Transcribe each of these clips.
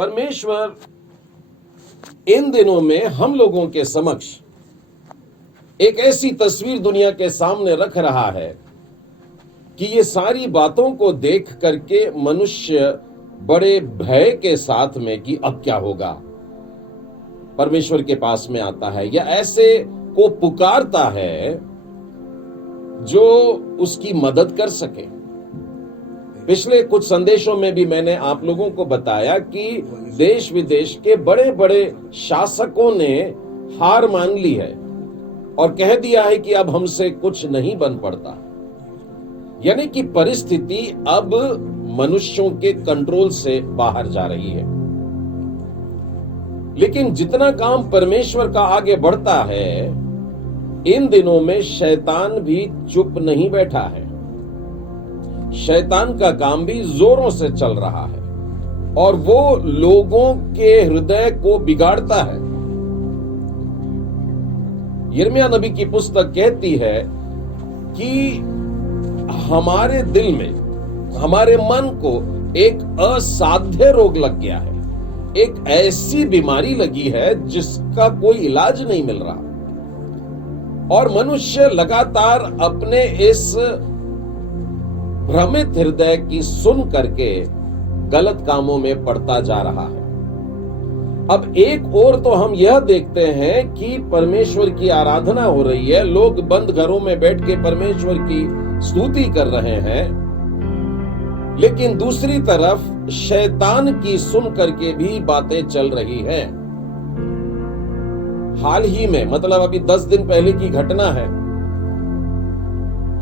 परमेश्वर इन दिनों में हम लोगों के समक्ष एक ऐसी तस्वीर दुनिया के सामने रख रहा है कि ये सारी बातों को देख करके मनुष्य बड़े भय के साथ में कि अब क्या होगा, परमेश्वर के पास में आता है या ऐसे को पुकारता है जो उसकी मदद कर सके। पिछले कुछ संदेशों में भी मैंने आप लोगों को बताया कि देश विदेश के बड़े बड़े शासकों ने हार मान ली है और कह दिया है कि अब हमसे कुछ नहीं बन पड़ता, यानी कि परिस्थिति अब मनुष्यों के कंट्रोल से बाहर जा रही है। लेकिन जितना काम परमेश्वर का आगे बढ़ता है, इन दिनों में शैतान भी चुप नहीं बैठा है। शैतान का काम भी जोरों से चल रहा है और वो लोगों के हृदय को बिगाड़ता है। यिर्मयाह नबी की पुस्तक कहती है कि हमारे दिल में, हमारे मन को एक असाध्य रोग लग गया है, एक ऐसी बीमारी लगी है जिसका कोई इलाज नहीं मिल रहा और मनुष्य लगातार अपने इस भ्रमित हृदय की सुन करके गलत कामों में पड़ता जा रहा है। अब एक और तो हम यह देखते हैं कि परमेश्वर की आराधना हो रही है, लोग बंद घरों में बैठ के परमेश्वर की स्तुति कर रहे हैं, लेकिन दूसरी तरफ शैतान की सुन करके भी बातें चल रही हैं। हाल ही में, मतलब अभी 10 दिन पहले की घटना है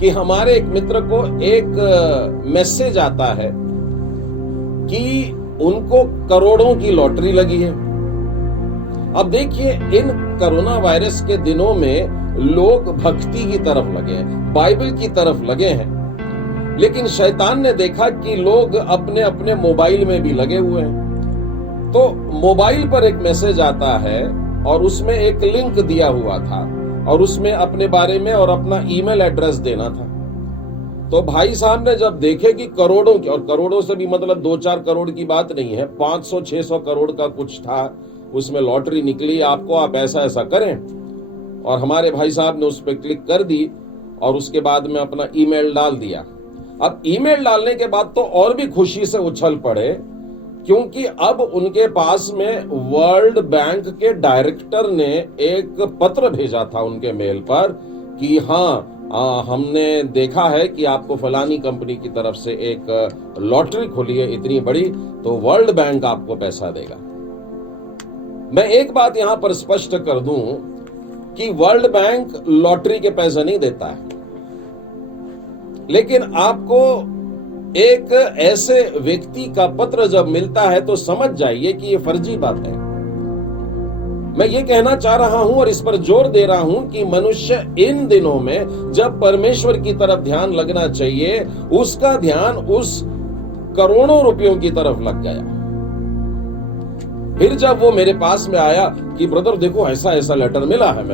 कि हमारे एक मित्र को एक मैसेज आता है कि उनको करोड़ों की लॉटरी लगी है। अब देखिए, इन कोरोना वायरस के दिनों में लोग भक्ति की तरफ लगे हैं, बाइबल की तरफ लगे हैं, लेकिन शैतान ने देखा कि लोग अपने अपने मोबाइल में भी लगे हुए हैं, तो मोबाइल पर एक मैसेज आता है और उसमें एक लिंक दिया हुआ था और उसमें अपने बारे में और अपना ईमेल एड्रेस देना था। तो भाई साहब ने जब देखे कि करोड़ों की, और करोड़ों से भी मतलब 2-4 करोड़ की बात नहीं है, 500-600 करोड़ का कुछ था, उसमें लॉटरी निकली आपको, आप ऐसा ऐसा करें। और हमारे भाई साहब ने उस पर क्लिक कर दी और उसके बाद में अपना ईमेल डाल दिया। अब ईमेल डालने के बाद तो और भी खुशी से उछल पड़े, क्योंकि अब उनके पास में वर्ल्ड बैंक के डायरेक्टर ने एक पत्र भेजा था उनके मेल पर कि हाँ, हमने देखा है कि आपको फलानी कंपनी की तरफ से एक लॉटरी खुली है इतनी बड़ी, तो वर्ल्ड बैंक आपको पैसा देगा। मैं एक बात यहां पर स्पष्ट कर दूं कि वर्ल्ड बैंक लॉटरी के पैसे नहीं देता है, लेकिन आपको एक ऐसे व्यक्ति का पत्र जब मिलता है तो समझ जाइए कि यह फर्जी बात है। मैं ये कहना चाह रहा हूं और इस पर जोर दे रहा हूं कि मनुष्य इन दिनों में जब परमेश्वर की तरफ ध्यान लगना चाहिए, उसका ध्यान उस करोड़ों रुपयों की तरफ लग गया। फिर जब वो मेरे पास में आया कि ब्रदर देखो ऐसा ऐसा लेटर मिला है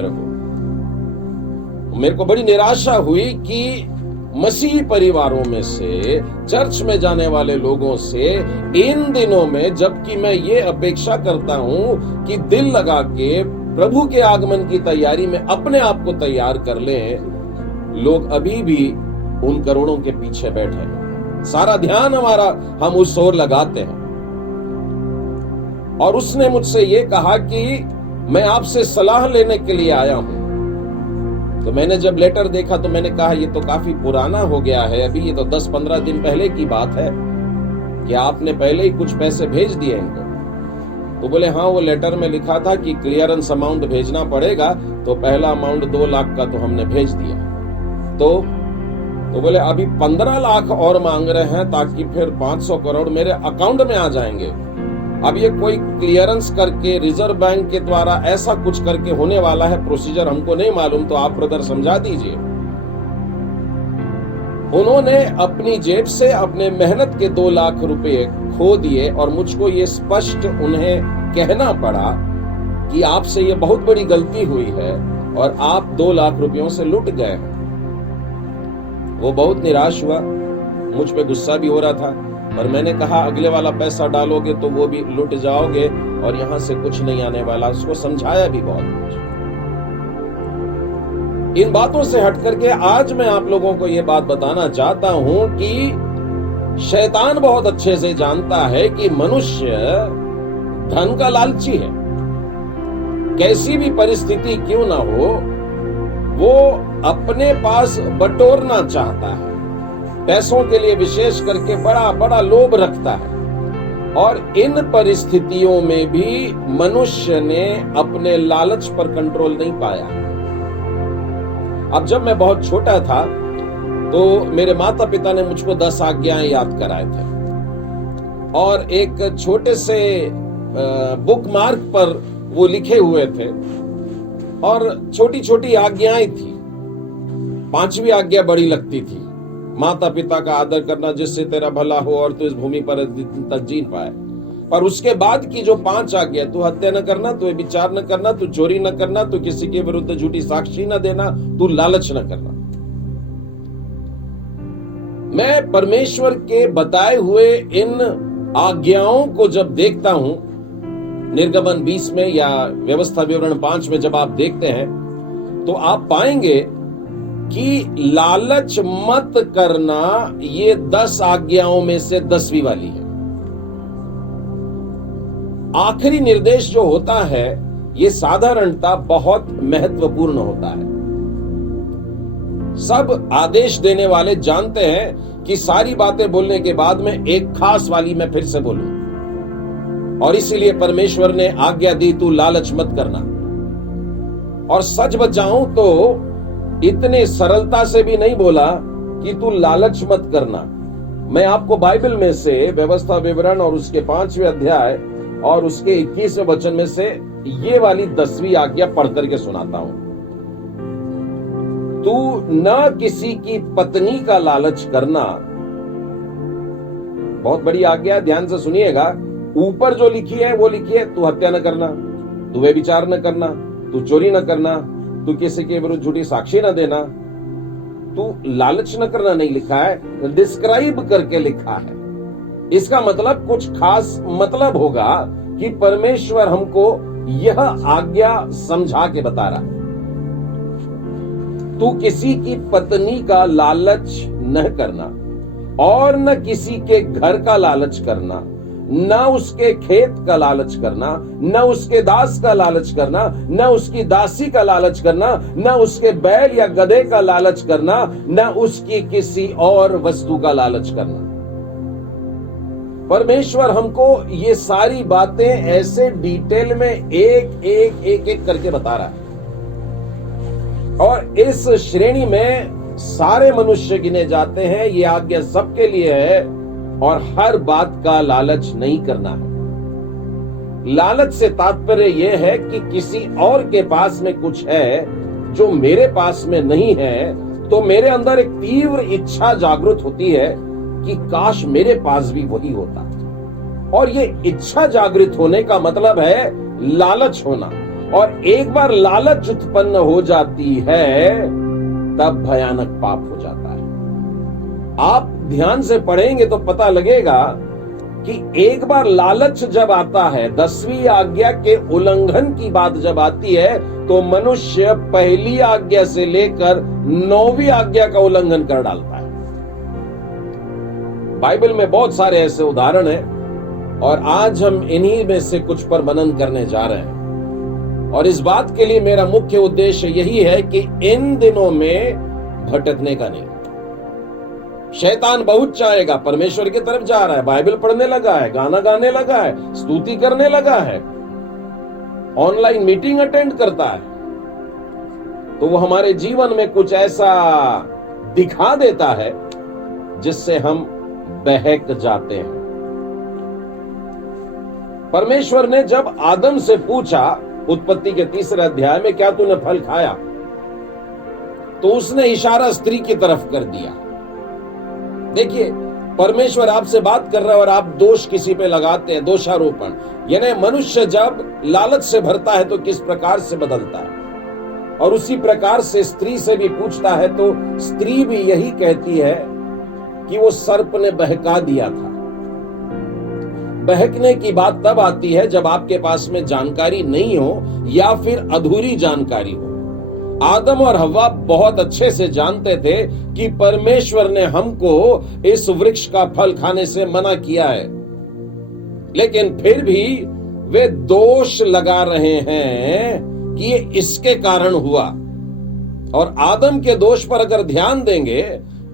मेरे को बड़ी निराशा हुई कि मसीही परिवारों में से, चर्च में जाने वाले लोगों से इन दिनों में, जबकि मैं ये अपेक्षा करता हूं कि दिल लगा के प्रभु के आगमन की तैयारी में अपने आप को तैयार कर लें, लोग अभी भी उन करोड़ों के पीछे बैठे हैं। सारा ध्यान हमारा हम उस ओर लगाते हैं। और उसने मुझसे ये कहा कि मैं आपसे सलाह लेने के लिए आया हूं। तो मैंने जब लेटर देखा तो मैंने कहा ये तो काफी पुराना हो गया है, अभी ये तो 10-15 दिन पहले की बात है, कि आपने पहले ही कुछ पैसे भेज दिए इनको। तो बोले हाँ, वो लेटर में लिखा था कि क्लियरेंस अमाउंट भेजना पड़ेगा, तो पहला अमाउंट 2 लाख का तो हमने भेज दिया। तो बोले अभी 15 लाख और मांग रहे हैं ताकि फिर 500 करोड़ मेरे अकाउंट में आ जाएंगे। अब ये कोई क्लियरेंस करके रिजर्व बैंक के द्वारा ऐसा कुछ करके होने वाला है, प्रोसीजर हमको नहीं मालूम, तो आप ब्रदर समझा दीजिए। उन्होंने अपनी जेब से अपने मेहनत के 2 लाख रुपए खो दिए और मुझको ये स्पष्ट उन्हें कहना पड़ा कि आपसे ये बहुत बड़ी गलती हुई है और आप 2 लाख रुपयों से लुट गए हैं। वो बहुत निराश हुआ, मुझ पे गुस्सा भी हो रहा था, पर मैंने कहा अगले वाला पैसा डालोगे तो वो भी लुट जाओगे और यहां से कुछ नहीं आने वाला। उसको समझाया भी बहुत कुछ। इन बातों से हट करके आज मैं आप लोगों को यह बात बताना चाहता हूं कि शैतान बहुत अच्छे से जानता है कि मनुष्य धन का लालची है। कैसी भी परिस्थिति क्यों ना हो, वो अपने पास बटोरना चाहता है। पैसों के लिए विशेष करके बड़ा बड़ा लोभ रखता है। और इन परिस्थितियों में भी मनुष्य ने अपने लालच पर कंट्रोल नहीं पाया। अब जब मैं बहुत छोटा था तो मेरे माता पिता ने मुझको 10 आज्ञाएं याद कराए थे और एक छोटे से बुक मार्क पर वो लिखे हुए थे और छोटी छोटी आज्ञाएं थी। 5वीं आज्ञा बड़ी लगती थी, माता पिता का आदर करना जिससे तेरा भला हो और तू इस भूमि पर तक जीन पाए। पर उसके बाद की जो 5 आज्ञा, तू हत्या न करना, तू विचार न करना, तू चोरी न करना, तू किसी के विरुद्ध झूठी साक्षी न देना, तू लालच न करना। मैं परमेश्वर के बताए हुए इन आज्ञाओं को जब देखता हूं, निर्गमन 20 में या व्यवस्था विवरण 5 में जब आप देखते हैं तो आप पाएंगे कि लालच मत करना ये 10 आज्ञाओं में से 10वीं वाली है। आखिरी निर्देश जो होता है ये साधारणतः बहुत महत्वपूर्ण होता है। सब आदेश देने वाले जानते हैं कि सारी बातें बोलने के बाद में एक खास वाली मैं फिर से बोलूं, और इसीलिए परमेश्वर ने आज्ञा दी तू लालच मत करना। और सच बताऊं तो इतने सरलता से भी नहीं बोला कि तू लालच मत करना। मैं आपको बाइबल में से व्यवस्था विवरण और उसके 5वें अध्याय और उसके 21वें वचन में से ये वाली 10वीं आज्ञा पढ़ करके सुनाता हूं। तू न किसी की पत्नी का लालच करना। बहुत बड़ी आज्ञा, ध्यान से सुनिएगा। ऊपर जो लिखी है वो लिखी है तू हत्या न करना, तू व्यभिचार न करना, तू चोरी न करना, तू किसी के विरुद्ध झूठी साक्षी न देना। तू लालच न करना नहीं लिखा है, डिस्क्राइब करके लिखा है। इसका मतलब कुछ खास मतलब होगा कि परमेश्वर हमको यह आज्ञा समझा के बता रहा है। तू किसी की पत्नी का लालच न करना और न किसी के घर का लालच करना, न उसके खेत का लालच करना, न उसके दास का लालच करना, न उसकी दासी का लालच करना, न उसके बैल या गधे का लालच करना, न उसकी किसी और वस्तु का लालच करना। परमेश्वर हमको ये सारी बातें ऐसे डिटेल में एक करके बता रहा है। और इस श्रेणी में सारे मनुष्य गिने जाते हैं। ये आज्ञा सबके लिए है और हर बात का लालच नहीं करना है। लालच से तात्पर्य यह है कि किसी और के पास में कुछ है जो मेरे पास में नहीं है, तो मेरे अंदर एक तीव्र इच्छा जागृत होती है कि काश मेरे पास भी वही होता। और ये इच्छा जागृत होने का मतलब है लालच होना। और एक बार लालच उत्पन्न हो जाती है तब भयानक पाप हो जाता है। आप ध्यान से पढ़ेंगे तो पता लगेगा कि एक बार लालच जब आता है, 10वीं आज्ञा के उल्लंघन की बात जब आती है, तो मनुष्य पहली आज्ञा से लेकर 9वीं आज्ञा का उल्लंघन कर डालता है। बाइबल में बहुत सारे ऐसे उदाहरण हैं और आज हम इन्हीं में से कुछ पर मनन करने जा रहे हैं। और इस बात के लिए मेरा मुख्य उद्देश्य यही है कि इन दिनों में भटकने का नहीं। शैतान बहुत चाहेगा, परमेश्वर की तरफ जा रहा है, बाइबल पढ़ने लगा है, गाना गाने लगा है, स्तुति करने लगा है, ऑनलाइन मीटिंग अटेंड करता है, तो वो हमारे जीवन में कुछ ऐसा दिखा देता है जिससे हम बहक जाते हैं। परमेश्वर ने जब आदम से पूछा उत्पत्ति के 3 अध्याय में, क्या तूने फल खाया, तो उसने इशारा स्त्री की तरफ कर दिया। देखिए, परमेश्वर आपसे बात कर रहा है और आप दोष किसी पे लगाते हैं, दोषारोपण। यानी मनुष्य जब लालच से भरता है तो किस प्रकार से बदलता है। और उसी प्रकार से स्त्री से भी पूछता है तो स्त्री भी यही कहती है कि वो सर्प ने बहका दिया था। बहकने की बात तब आती है जब आपके पास में जानकारी नहीं हो या फिर अधूरी जानकारी हो। आदम और हव्वा बहुत अच्छे से जानते थे कि परमेश्वर ने हमको इस वृक्ष का फल खाने से मना किया है, लेकिन फिर भी वे दोष लगा रहे हैं कि ये इसके कारण हुआ। और आदम के दोष पर अगर ध्यान देंगे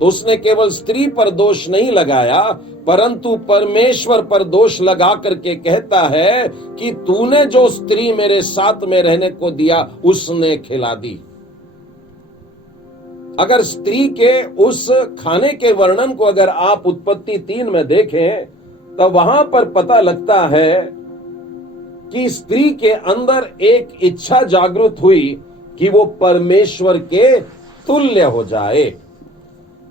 तो उसने केवल स्त्री पर दोष नहीं लगाया, परंतु परमेश्वर पर दोष लगा करके कहता है कि तूने जो स्त्री मेरे साथ में रहने को दिया उसने खिला दी। अगर स्त्री के उस खाने के वर्णन को अगर आप उत्पत्ति 3 में देखें तो वहां पर पता लगता है कि स्त्री के अंदर एक इच्छा जागृत हुई कि वो परमेश्वर के तुल्य हो जाए।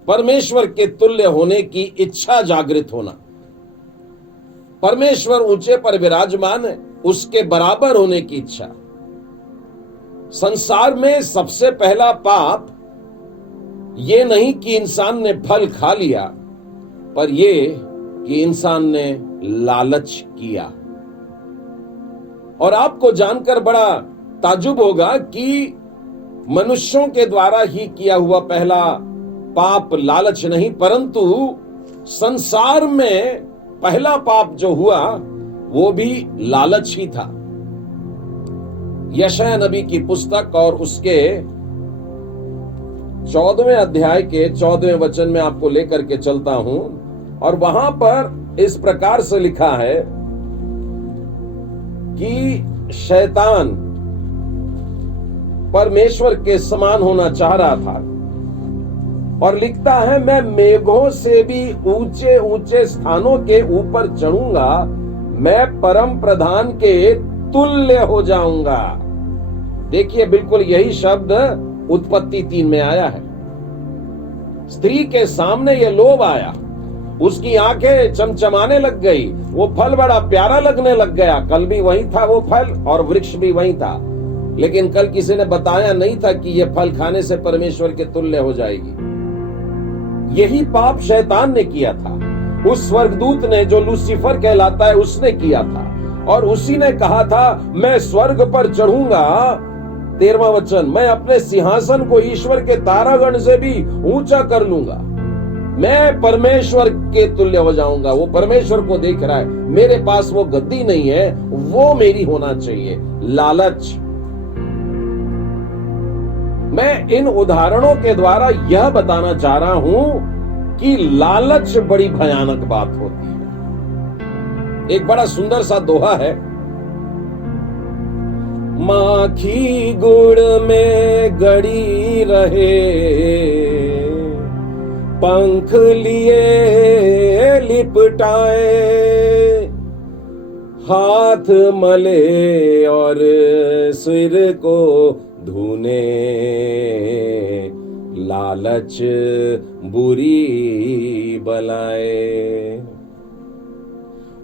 परमेश्वर के तुल्य होने की इच्छा जागृत होना। परमेश्वर ऊंचे पर विराजमान है, उसके बराबर होने की इच्छा। संसार में सबसे पहला पाप ये नहीं कि इंसान ने फल खा लिया, पर ये कि इंसान ने लालच किया। और आपको जानकर बड़ा ताज्जुब होगा कि मनुष्यों के द्वारा ही किया हुआ पहला पाप लालच नहीं, परंतु संसार में पहला पाप जो हुआ वो भी लालच ही था। यशायाह नबी की पुस्तक और उसके 14वें अध्याय के 14वें वचन में आपको लेकर के चलता हूं, और वहां पर इस प्रकार से लिखा है कि शैतान परमेश्वर के समान होना चाह रहा था, और लिखता है मैं मेघों से भी ऊंचे ऊंचे स्थानों के ऊपर चढ़ूंगा, मैं परम प्रधान के तुल्य हो जाऊंगा। देखिए, बिल्कुल यही शब्द उत्पत्ति 3 में आया है। स्त्री के सामने ये लोभ आया, उसकी आंखें चमचमाने लग गई, वो फल बड़ा प्यारा लगने लग गया। कल भी वही था वो फल और वृक्ष भी वही था, लेकिन कल किसी ने बताया नहीं था कि ये फल खाने से परमेश्वर के तुल्य हो जाएगी। यही पाप शैतान ने किया था। उस स्वर्गदूत ने, जो लूसीफर कहलाता है, उसने किया था, और उसी ने कहा था मैं स्वर्ग पर चढ़ूंगा। 13वां वचन, मैं अपने सिंहासन को ईश्वर के तारागण से भी ऊंचा कर लूंगा, मैं परमेश्वर के तुल्य हो जाऊंगा। वो परमेश्वर को देख रहा है, मेरे पास वो गद्दी नहीं है, वो मेरी होना चाहिए। लालच। मैं इन उदाहरणों के द्वारा यह बताना चाह रहा हूं कि लालच बड़ी भयानक बात होती है। एक बड़ा सुंदर सा दोहा है, माखी गुड़ में गड़ी रहे, पंख लिए लिपटाए, हाथ मले और सिर को धुने, लालच बुरी बलाए।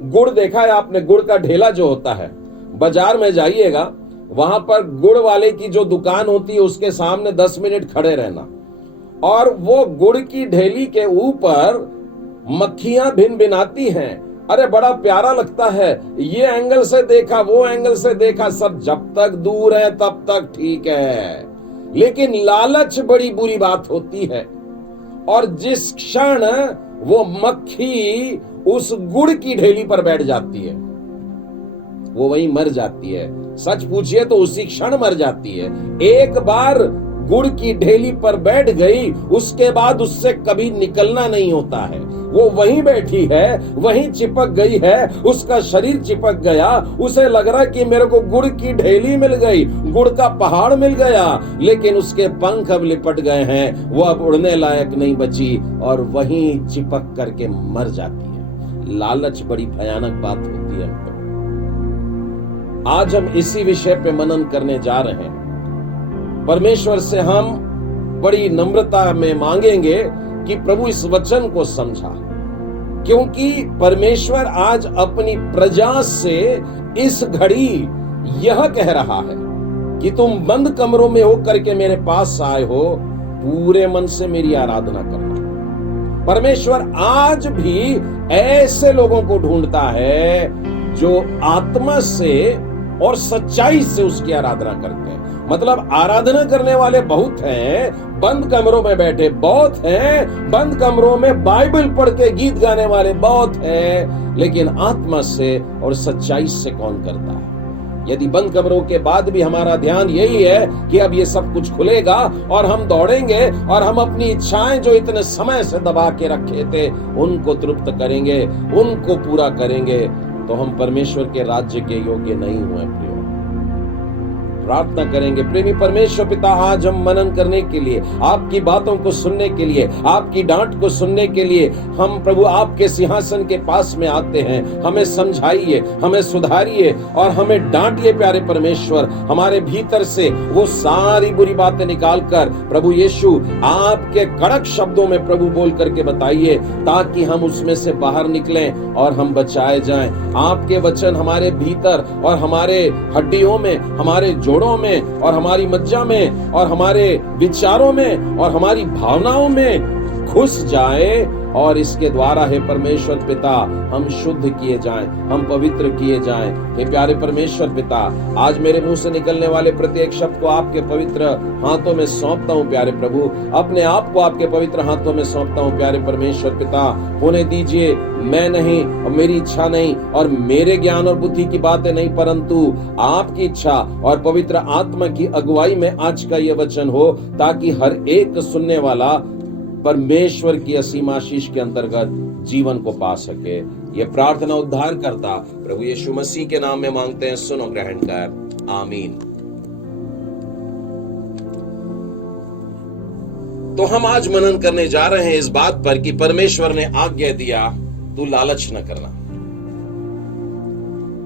गुड़ देखा है आपने? गुड़ का ढेला जो होता है, बाजार में जाइएगा, वहां पर गुड़ वाले की जो दुकान होती है उसके सामने 10 मिनट खड़े रहना, और वो गुड़ की ढेली के ऊपर मक्खियां भिन भिनाती हैं। अरे बड़ा प्यारा लगता है, ये एंगल से देखा, वो एंगल से देखा, सब जब तक दूर है तब तक ठीक है, लेकिन लालच बड़ी बुरी बात होती है। और जिस क्षण वो मक्खी उस गुड़ की ढेली पर बैठ जाती है, वो वहीं मर जाती है। सच पूछिए तो उसी क्षण मर जाती है। एक बार गुड़ की ढेली पर बैठ गई, उसके बाद उससे कभी निकलना नहीं होता है। वो वहीं बैठी है, वहीं चिपक गई है, उसका शरीर चिपक गया, उसे लग रहा कि मेरे को गुड़ की ढेली मिल गई, गुड़ का पहाड़ मिल गया, लेकिन उसके पंख अब लिपट गए हैं, वो अब उड़ने लायक नहीं बची और वहीं चिपक करके मर जाती है। लालच बड़ी भयानक बात होती है। आज हम इसी विषय पे मनन करने जा रहे हैं। परमेश्वर से हम बड़ी नम्रता में मांगेंगे कि प्रभु इस वचन को समझा, क्योंकि परमेश्वर आज अपनी प्रजा से इस घड़ी यह कह रहा है कि तुम बंद कमरों में होकर के मेरे पास आए हो, पूरे मन से मेरी आराधना करना, परमेश्वर आज भी ऐसे लोगों को ढूंढता है जो आत्मा से और सच्चाई से उसकी आराधना करते हैं। मतलब आराधना करने वाले बहुत हैं, बंद कमरों में बैठे बहुत हैं, बंद कमरों में बाइबल पढ़ के गीत गाने वाले बहुत हैं, लेकिन आत्मा से और सच्चाई से कौन करता है? यदि बंद कमरों के बाद भी हमारा ध्यान यही है कि अब ये सब कुछ खुलेगा और हम दौड़ेंगे और हम अपनी इच्छाएं जो इतने समय से दबा के रखे थे उनको तृप्त करेंगे, उनको पूरा करेंगे, तो हम परमेश्वर के राज्य के योग्य नहीं हुए। प्रियो, प्रार्थना करेंगे। प्रेमी परमेश्वर पिता, आज हम मनन करने के लिए, आपकी बातों को सुनने के लिए, आपकी डांट को सुनने के लिए हम प्रभु आपके सिंहासन के पास में आते हैं। हमें समझाइए, हमें सुधारिए और हमें डांटिए प्यारे परमेश्वर। हमारे भीतर से वो सारी बुरी बातें निकालकर प्रभु यीशु आपके कड़क शब्दों में प्रभु बोल करके बताइए, ताकि हम उसमें से बाहर निकलें और हम बचाए जाएं। आपके वचन हमारे भीतर और हमारे हड्डियों में, हमारे जोड़ों में और हमारी मज्जा में और हमारे विचारों में और हमारी भावनाओं में घुस जाए और इसके द्वारा हे परमेश्वर पिता हम शुद्ध किए जाएं, हम पवित्र किए जाएं। हे प्यारे परमेश्वर पिता, आज मेरे मुंह से निकलने वाले प्रत्येक शब्द को आपके पवित्र हाथों में सौंपता हूं प्यारे प्रभु। अपने आप को आपके पवित्र हाथों में सौंपता हूं प्यारे परमेश्वर पिता। होने दीजिए, मैं नहीं और मेरी इच्छा नहीं और मेरे ज्ञान और बुद्धि की बातें नहीं, परंतु आपकी इच्छा और पवित्र आत्मा की अगुवाई में आज का ये वचन हो, ताकि हर एक सुनने वाला परमेश्वर की असीम आशीष के अंतर्गत जीवन को पा सके। ये प्रार्थना उद्धार करता प्रभु यीशु मसीह के नाम में मांगते हैं, सुनो ग्रहण कर, आमीन। तो हम आज मनन करने जा रहे हैं इस बात पर कि परमेश्वर ने आज्ञा दिया तू लालच न करना।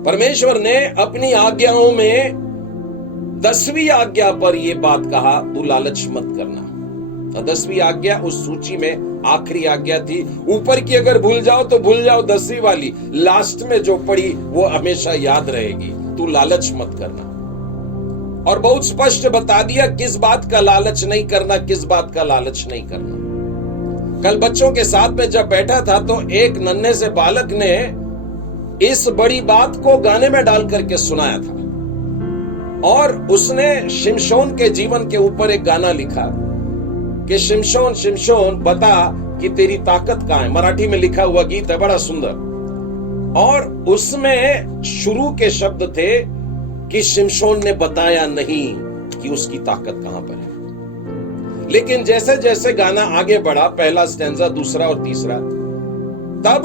परमेश्वर ने अपनी आज्ञाओं में 10वीं आज्ञा पर यह बात कहा, तू लालच मत करना। 10वीं आज्ञा उस सूची में आखिरी आज्ञा थी। ऊपर की अगर भूल जाओ तो भूल जाओ, 10वीं वाली लास्ट में जो पड़ी वो हमेशा याद रहेगी, तू लालच मत करना। और बहुत स्पष्ट बता दिया किस बात का लालच नहीं करना, किस बात का लालच नहीं करना। कल बच्चों के साथ में जब बैठा था तो एक नन्हे से बालक ने इस बड़ी बात को गाने में डाल करके सुनाया था और उसने शिमशोन के जीवन के ऊपर एक गाना लिखा कि शिमशोन शिमशोन बता कि तेरी ताकत कहां है। मराठी में लिखा हुआ गीत है, बड़ा सुंदर। और उसमें शुरू के शब्द थे कि शिमशोन ने बताया नहीं कि उसकी ताकत कहां पर है। लेकिन जैसे जैसे गाना आगे बढ़ा, पहला स्टैंजा, दूसरा और तीसरा, तब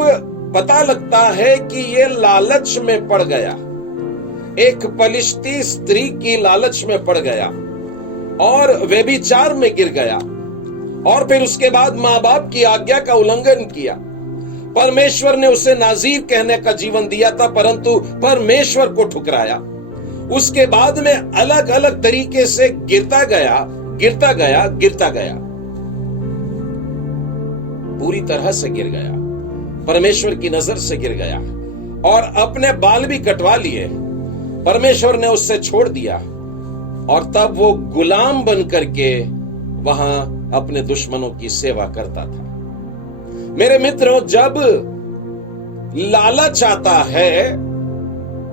पता लगता है कि ये लालच में पड़ गया, एक पलिश्ती स्त्री की लालच में पड़ गया और व्यभिचार में गिर गया। और फिर उसके बाद मां बाप की आज्ञा का उल्लंघन किया। परमेश्वर ने उसे नाज़ीर कहने का जीवन दिया था, परंतु परमेश्वर को ठुकराया। उसके बाद में अलग अलग तरीके से गिरता गया, गिरता गया, गिरता गया, पूरी तरह से गिर गया, परमेश्वर की नजर से गिर गया और अपने बाल भी कटवा लिए। परमेश्वर ने उससे छोड़ दिया और तब वो गुलाम बन करके वहां अपने दुश्मनों की सेवा करता था। मेरे मित्रों, जब लालच आता है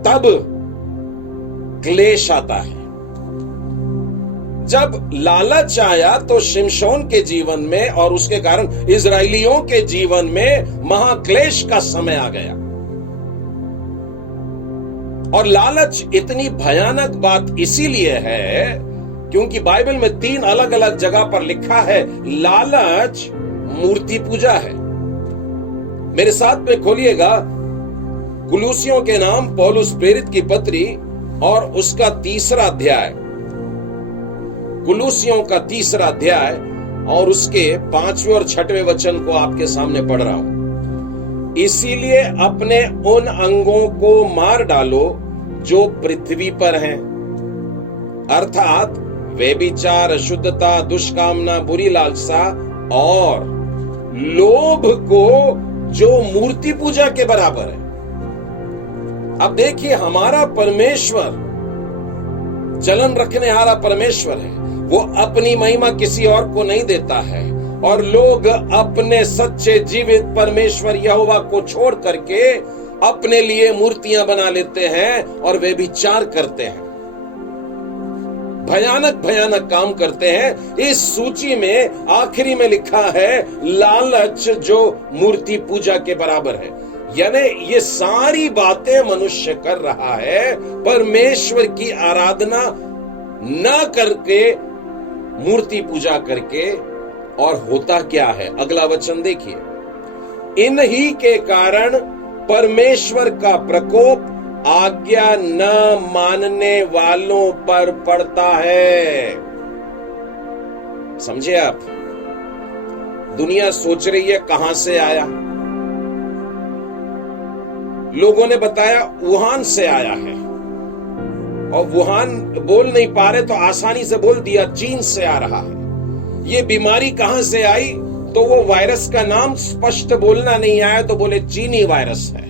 तब क्लेश आता है। जब लालच आया तो शिमशोन के जीवन में और उसके कारण इजराइलियों के जीवन में महाक्लेश का समय आ गया। और लालच इतनी भयानक बात इसीलिए है क्योंकि बाइबल में 3 अलग अलग जगह पर लिखा है लालच मूर्ति पूजा है। मेरे साथ में खोलिएगा कुलूसियों के नाम पौलुस प्रेरित की पत्री और उसका 3रा अध्याय, कुलूसियों का 3रा अध्याय और उसके 5वें और 6वें वचन को आपके सामने पढ़ रहा हूं। इसीलिए अपने उन अंगों को मार डालो जो पृथ्वी पर हैं, अर्थात व्यभिचार, अशुद्धता, दुष्कामना, बुरी लालसा और लोभ को जो मूर्ति पूजा के बराबर है। अब देखिए, हमारा परमेश्वर जलन रखने वाला परमेश्वर है। वो अपनी महिमा किसी और को नहीं देता है, और लोग अपने सच्चे जीवित परमेश्वर यहोवा को छोड़ करके अपने लिए मूर्तियां बना लेते हैं और वे व्यभिचार करते हैं, भयानक भयानक काम करते हैं। इस सूची में आखिरी में लिखा है लालच, जो मूर्ति पूजा के बराबर है। यानी ये सारी बातें मनुष्य कर रहा है, परमेश्वर की आराधना न करके, मूर्ति पूजा करके। और होता क्या है, अगला वचन देखिए, इन्हीं के कारण परमेश्वर का प्रकोप आज्ञा न मानने वालों पर पड़ता है। समझे आप? दुनिया सोच रही है कहां से आया, लोगों ने बताया वुहान से आया है, और वुहान बोल नहीं पा रहे तो आसानी से बोल दिया चीन से आ रहा है। ये बीमारी कहां से आई, तो वो वायरस का नाम स्पष्ट बोलना नहीं आया तो बोले चीनी वायरस है।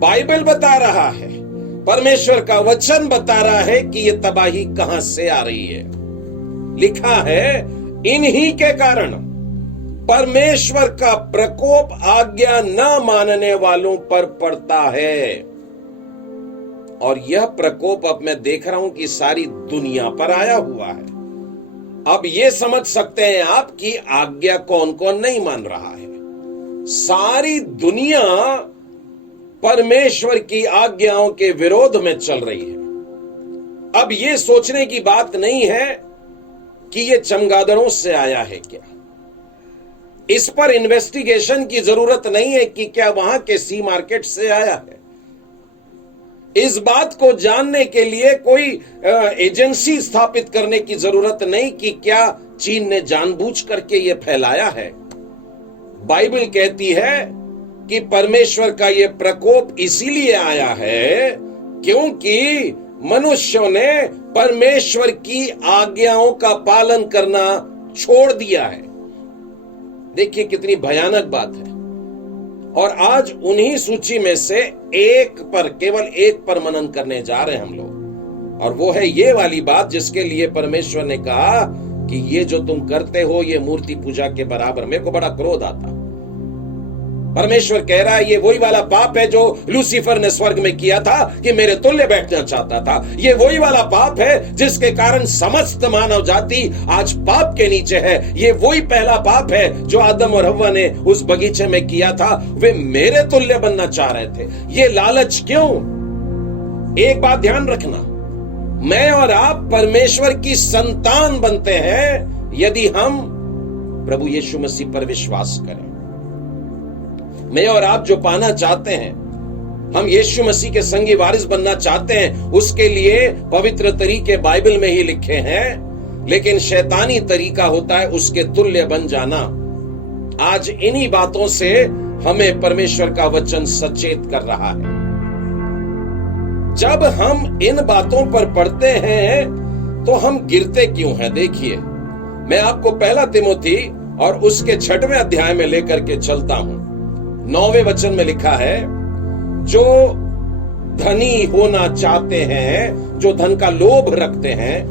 बाइबल बता रहा है, परमेश्वर का वचन बता रहा है कि ये तबाही कहां से आ रही है। लिखा है इन्हीं के कारण परमेश्वर का प्रकोप आज्ञा न मानने वालों पर पड़ता है। और यह प्रकोप अब मैं देख रहा हूं कि सारी दुनिया पर आया हुआ है। अब ये समझ सकते हैं आप कि आज्ञा कौन कौन नहीं मान रहा है। सारी दुनिया परमेश्वर की आज्ञाओं के विरोध में चल रही है। अब ये सोचने की बात नहीं है कि ये चमगादड़ों से आया है क्या, इस पर इन्वेस्टिगेशन की जरूरत नहीं है कि क्या वहां के सी मार्केट से आया है। इस बात को जानने के लिए कोई एजेंसी स्थापित करने की जरूरत नहीं कि क्या चीन ने जानबूझ करके यह फैलाया है। बाइबल कहती है कि परमेश्वर का यह प्रकोप इसीलिए आया है क्योंकि मनुष्यों ने परमेश्वर की आज्ञाओं का पालन करना छोड़ दिया है। देखिए कितनी भयानक बात है। और आज उन्हीं सूची में से एक पर, केवल एक पर मनन करने जा रहे हैं हम लोग, और वो है ये वाली बात जिसके लिए परमेश्वर ने कहा कि ये जो तुम करते हो ये मूर्ति पूजा के बराबर। मेरे को बड़ा क्रोध आता। परमेश्वर कह रहा है ये वही वाला पाप है जो लूसीफर ने स्वर्ग में किया था कि मेरे तुल्य बैठना चाहता था। ये वही वाला पाप है जिसके कारण समस्त मानव जाति आज पाप के नीचे है। ये वही पहला पाप है जो आदम और हव्वा ने उस बगीचे में किया था। वे मेरे तुल्य बनना चाह रहे थे। ये लालच क्यों? एक बात ध्यान रखना, मैं और आप परमेश्वर की संतान बनते हैं यदि हम प्रभु यीशु मसीह पर विश्वास करें। मैं और आप जो पाना चाहते हैं, हम यीशु मसीह के संगी वारिस बनना चाहते हैं, उसके लिए पवित्र तरीके बाइबल में ही लिखे हैं, लेकिन शैतानी तरीका होता है उसके तुल्य बन जाना। आज इन्हीं बातों से हमें परमेश्वर का वचन सचेत कर रहा है। जब हम इन बातों पर पढ़ते हैं तो हम गिरते क्यों हैं? देखिए, मैं आपको पहला तिमोथी और उसके 6वें अध्याय में लेकर के चलता हूं। 9वें वचन में लिखा है, जो धनी होना चाहते हैं, जो धन का लोभ रखते हैं,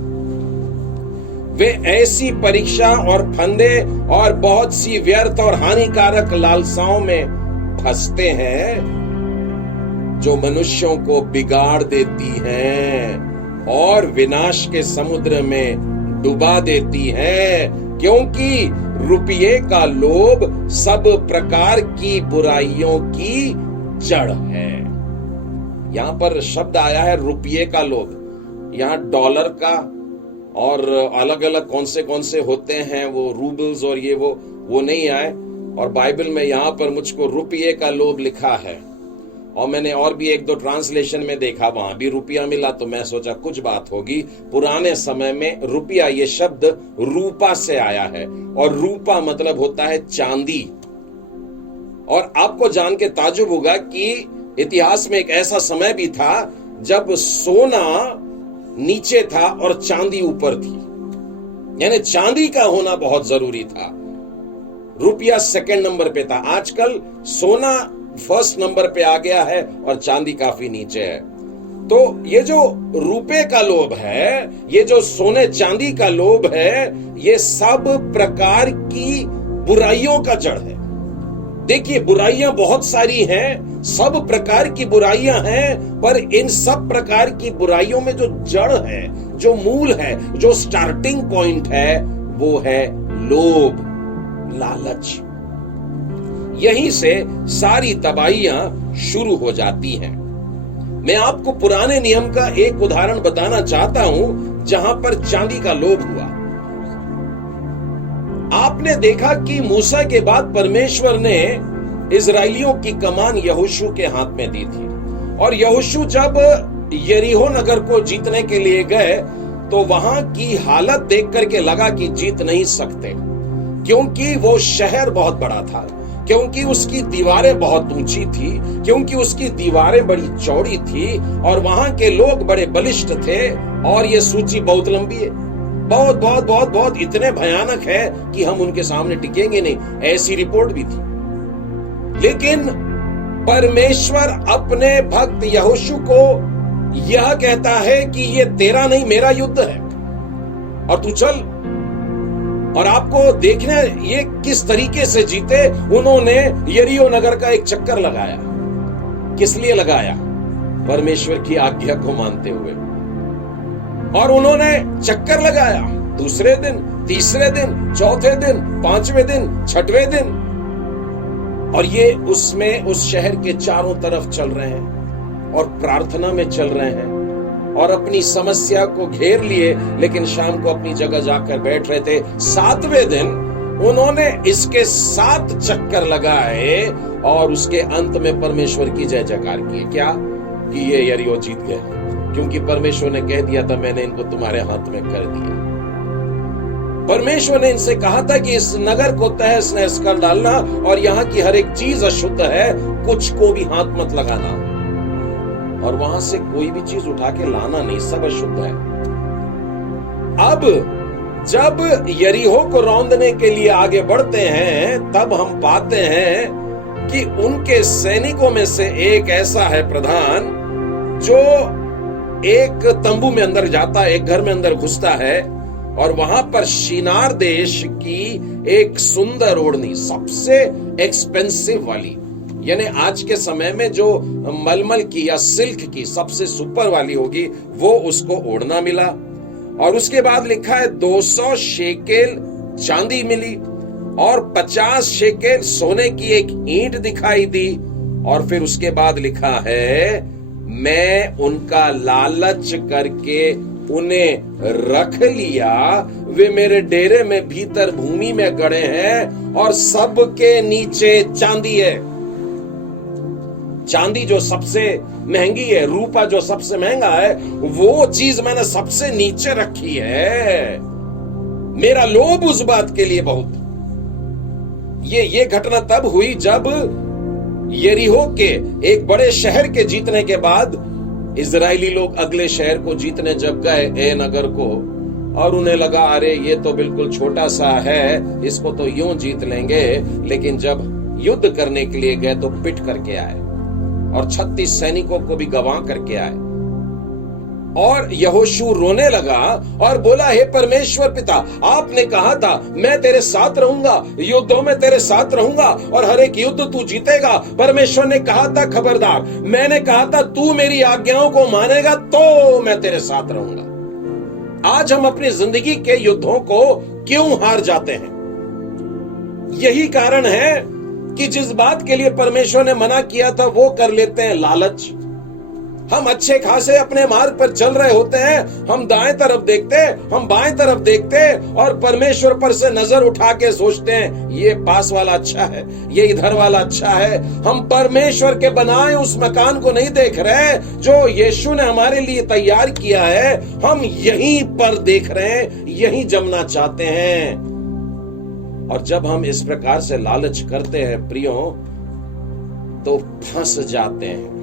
वे ऐसी परीक्षा और फंदे और बहुत सी व्यर्थ और हानिकारक लालसाओं में फंसते हैं जो मनुष्यों को बिगाड़ देती हैं और विनाश के समुद्र में डुबा देती हैं, क्योंकि रुपये का लोभ सब प्रकार की बुराइयों की जड़ है। यहां पर शब्द आया है रुपये का लोभ। यहां डॉलर का और अलग अलग कौन से होते हैं वो रूबल्स और ये वो नहीं आए। और बाइबल में यहां पर मुझको रुपये का लोभ लिखा है। और मैंने और भी 1-2 ट्रांसलेशन में देखा, वहां भी रुपया मिला, तो मैं सोचा कुछ बात होगी। पुराने समय में रुपया ये शब्द रूपा से आया है, और रूपा मतलब होता है चांदी। और आपको जान के ताजुब होगा कि इतिहास में एक ऐसा समय भी था जब सोना नीचे था और चांदी ऊपर थी, यानी चांदी का होना बहुत जरूरी था। रुपया सेकंड नंबर पे था। आजकल सोना फर्स्ट नंबर पे आ गया है और चांदी काफी नीचे है। तो ये जो रुपए का लोभ है, ये जो सोने चांदी का लोभ है, ये सब प्रकार की बुराइयों का जड़ है। देखिए, बुराइयां बहुत सारी हैं, सब प्रकार की बुराइयां हैं, पर इन सब प्रकार की बुराइयों में जो जड़ है, जो मूल है, जो स्टार्टिंग पॉइंट है, वो है लोभ, लालच। यहीं से सारी तबाहियां शुरू हो जाती हैं। मैं आपको पुराने नियम का एक उदाहरण बताना चाहता हूं जहां पर चांदी का लोभ हुआ। आपने देखा कि मूसा के बाद परमेश्वर ने इजराइलियों की कमान यहोशू के हाथ में दी थी, और यहोशू जब यरीहो नगर को जीतने के लिए गए तो वहां की हालत देख करके लगा कि जीत नहीं सकते, क्योंकि वो शहर बहुत बड़ा था, क्योंकि उसकी दीवारें बहुत ऊंची थी, क्योंकि उसकी दीवारें बड़ी चौड़ी थी, और वहां के लोग बड़े बलिष्ठ थे। और ये सूची बहुत लंबी है, बहुत बहुत बहुत बहुत इतने भयानक है कि हम उनके सामने टिकेंगे नहीं, ऐसी रिपोर्ट भी थी। लेकिन परमेश्वर अपने भक्त यहोशू को यह कहता है कि ये तेरा नहीं, मेरा युद्ध है, और तू चल। और आपको देखना ये किस तरीके से जीते। उन्होंने यरीहो नगर का एक चक्कर लगाया। किस लिए लगाया? परमेश्वर की आज्ञा को मानते हुए। और उन्होंने चक्कर लगाया, दूसरे दिन, तीसरे दिन, चौथे दिन, पांचवें दिन, छठवें दिन, और ये उसमें उस शहर के चारों तरफ चल रहे हैं और प्रार्थना में चल रहे हैं और अपनी समस्या को घेर लिए, लेकिन शाम को अपनी जगह जाकर बैठ रहे थे। सातवें दिन उन्होंने इसके 7 चक्कर लगाए और उसके अंत में परमेश्वर की जय जयकार किए। क्या? कि ये यरीहो जीत गए, क्योंकि परमेश्वर ने कह दिया था, मैंने इनको तुम्हारे हाथ में कर दिया। परमेश्वर ने इनसे कहा था कि इस नगर को तहस नहस कर डालना, और यहाँ की हर एक चीज अशुद्ध है, कुछ को भी हाथ मत लगाना, और वहां से कोई भी चीज उठा के लाना नहीं, सब अशुद्ध है। अब जब यरीहो को रौंदने के लिए आगे बढ़ते हैं, तब हम पाते हैं कि उनके सैनिकों में से एक ऐसा है प्रधान, जो एक तंबू में अंदर जाता है, एक घर में अंदर घुसता है, और वहां पर शिनार देश की एक सुंदर ओढ़नी, सबसे एक्सपेंसिव वाली, यानी आज के समय में जो मलमल की या सिल्क की सबसे सुपर वाली होगी, वो उसको ओढ़ना मिला। और उसके बाद लिखा है 200 शेकेल चांदी मिली, और 50 शेकेल सोने की एक ईंट दिखाई दी। और फिर उसके बाद लिखा है, मैं उनका लालच करके उन्हें रख लिया, वे मेरे डेरे में भीतर भूमि में गड़े हैं, और सबके नीचे चांदी है। चांदी जो सबसे महंगी है, रूपा जो सबसे महंगा है, वो चीज मैंने सबसे नीचे रखी है। मेरा लोभ उस बात के लिए बहुत। ये घटना तब हुई जब यरीहो के एक बड़े शहर के जीतने के बाद इजरायली लोग अगले शहर को जीतने जब गए, ए नगर को, और उन्हें लगा अरे ये तो बिल्कुल छोटा सा है, इसको तो यूं जीत लेंगे। लेकिन जब युद्ध करने के लिए गए तो पिट करके आए, और 36 सैनिकों को भी गंवा करके आए। और यहोशू रोने लगा और बोला, हे परमेश्वर पिता, आपने कहा था मैं तेरे साथ रहूंगा, युद्धों में तेरे साथ रहूंगा, और हर एक युद्ध तू जीतेगा। परमेश्वर ने कहा था, खबरदार, मैंने कहा था तू मेरी आज्ञाओं को मानेगा तो मैं तेरे साथ रहूंगा। आज हम अपनी जिंदगी के युद्धों को क्यों हार जाते हैं? यही कारण है कि जिस बात के लिए परमेश्वर ने मना किया था वो कर लेते हैं, लालच। हम अच्छे खासे अपने मार्ग पर चल रहे होते हैं, हम दाएं तरफ देखते, हम बाएं तरफ देखते, और परमेश्वर पर से नजर उठा के सोचते हैं ये पास वाला अच्छा है, ये इधर वाला अच्छा है। हम परमेश्वर के बनाए उस मकान को नहीं देख रहे जो यीशु ने हमारे लिए तैयार किया है। हम यहीं पर देख रहे हैं, यहीं जमना चाहते हैं। और जब हम इस प्रकार से लालच करते हैं प्रियो, तो फंस जाते हैं।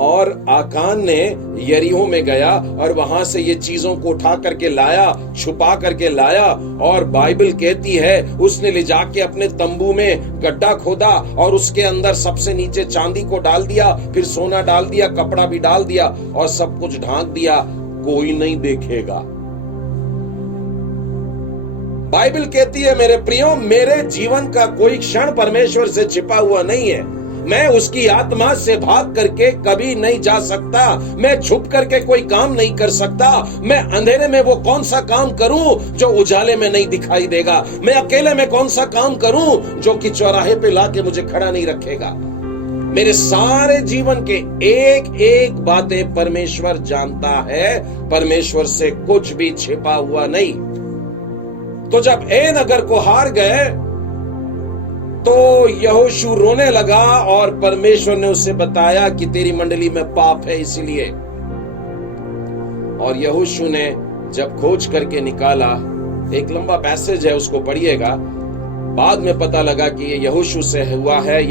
और आकान ने यरीहो में गया और वहां से ये चीजों को उठा करके लाया, छुपा करके लाया, और बाइबल कहती है उसने ले जाके अपने तंबू में गड्ढा खोदा और उसके अंदर सबसे नीचे चांदी को डाल दिया, फिर सोना डाल दिया, कपड़ा भी डाल दिया और सब कुछ ढांक दिया, कोई नहीं देखेगा। बाइबल कहती है मेरे प्रियो, मेरे जीवन का कोई क्षण परमेश्वर से छिपा हुआ नहीं है। मैं उसकी आत्मा से भाग करके कभी नहीं जा सकता। मैं छुप करके कोई काम नहीं कर सकता। मैं अंधेरे में वो कौन सा काम करूं जो उजाले में नहीं दिखाई देगा। मैं अकेले में कौन सा काम करूं जो कि चौराहे पे लाके मुझे खड़ा नहीं रखेगा। मेरे सारे जीवन के एक एक बातें परमेश्वर जानता है। परमेश्वर से कुछ भी छिपा हुआ नहीं। तो जब ए नगर को हार गए तो यहोशू रोने लगा और परमेश्वर ने उसे बताया कि तेरी मंडली में पाप है इसलिए। और यहोशू ने जब खोज करके निकाला, एक लंबा पैसेज है उसको पढ़िएगा, बाद में पता लगा कि ये यहोशू से हुआ है,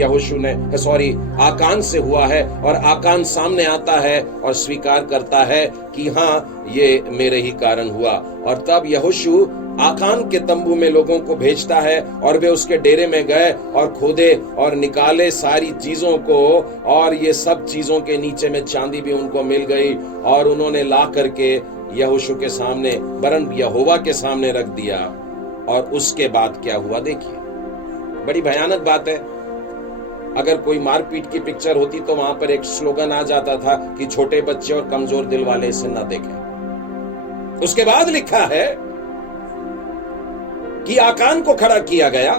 आकान से हुआ है। और आकान सामने आता है और स्वीकार करता है कि हाँ ये मेरे ही कारण हुआ। और तब यहोशू आकान के तंबू में लोगों को भेजता है और वे उसके डेरे में गए और खोदे और निकाले सारी चीजों को, और ये सब चीजों के नीचे में चांदी भी उनको मिल गई और उन्होंने ला करके यहोशू के सामने, वरन यहोवा के सामने रख दिया। और उसके बाद क्या हुआ देखिए, बड़ी भयानक बात है। अगर कोई मारपीट की पिक्चर होती तो वहां पर एक स्लोगन आ जाता था कि छोटे बच्चे और कमजोर दिल वाले इसे न देखें। उसके बाद लिखा है कि आकान को खड़ा किया गया,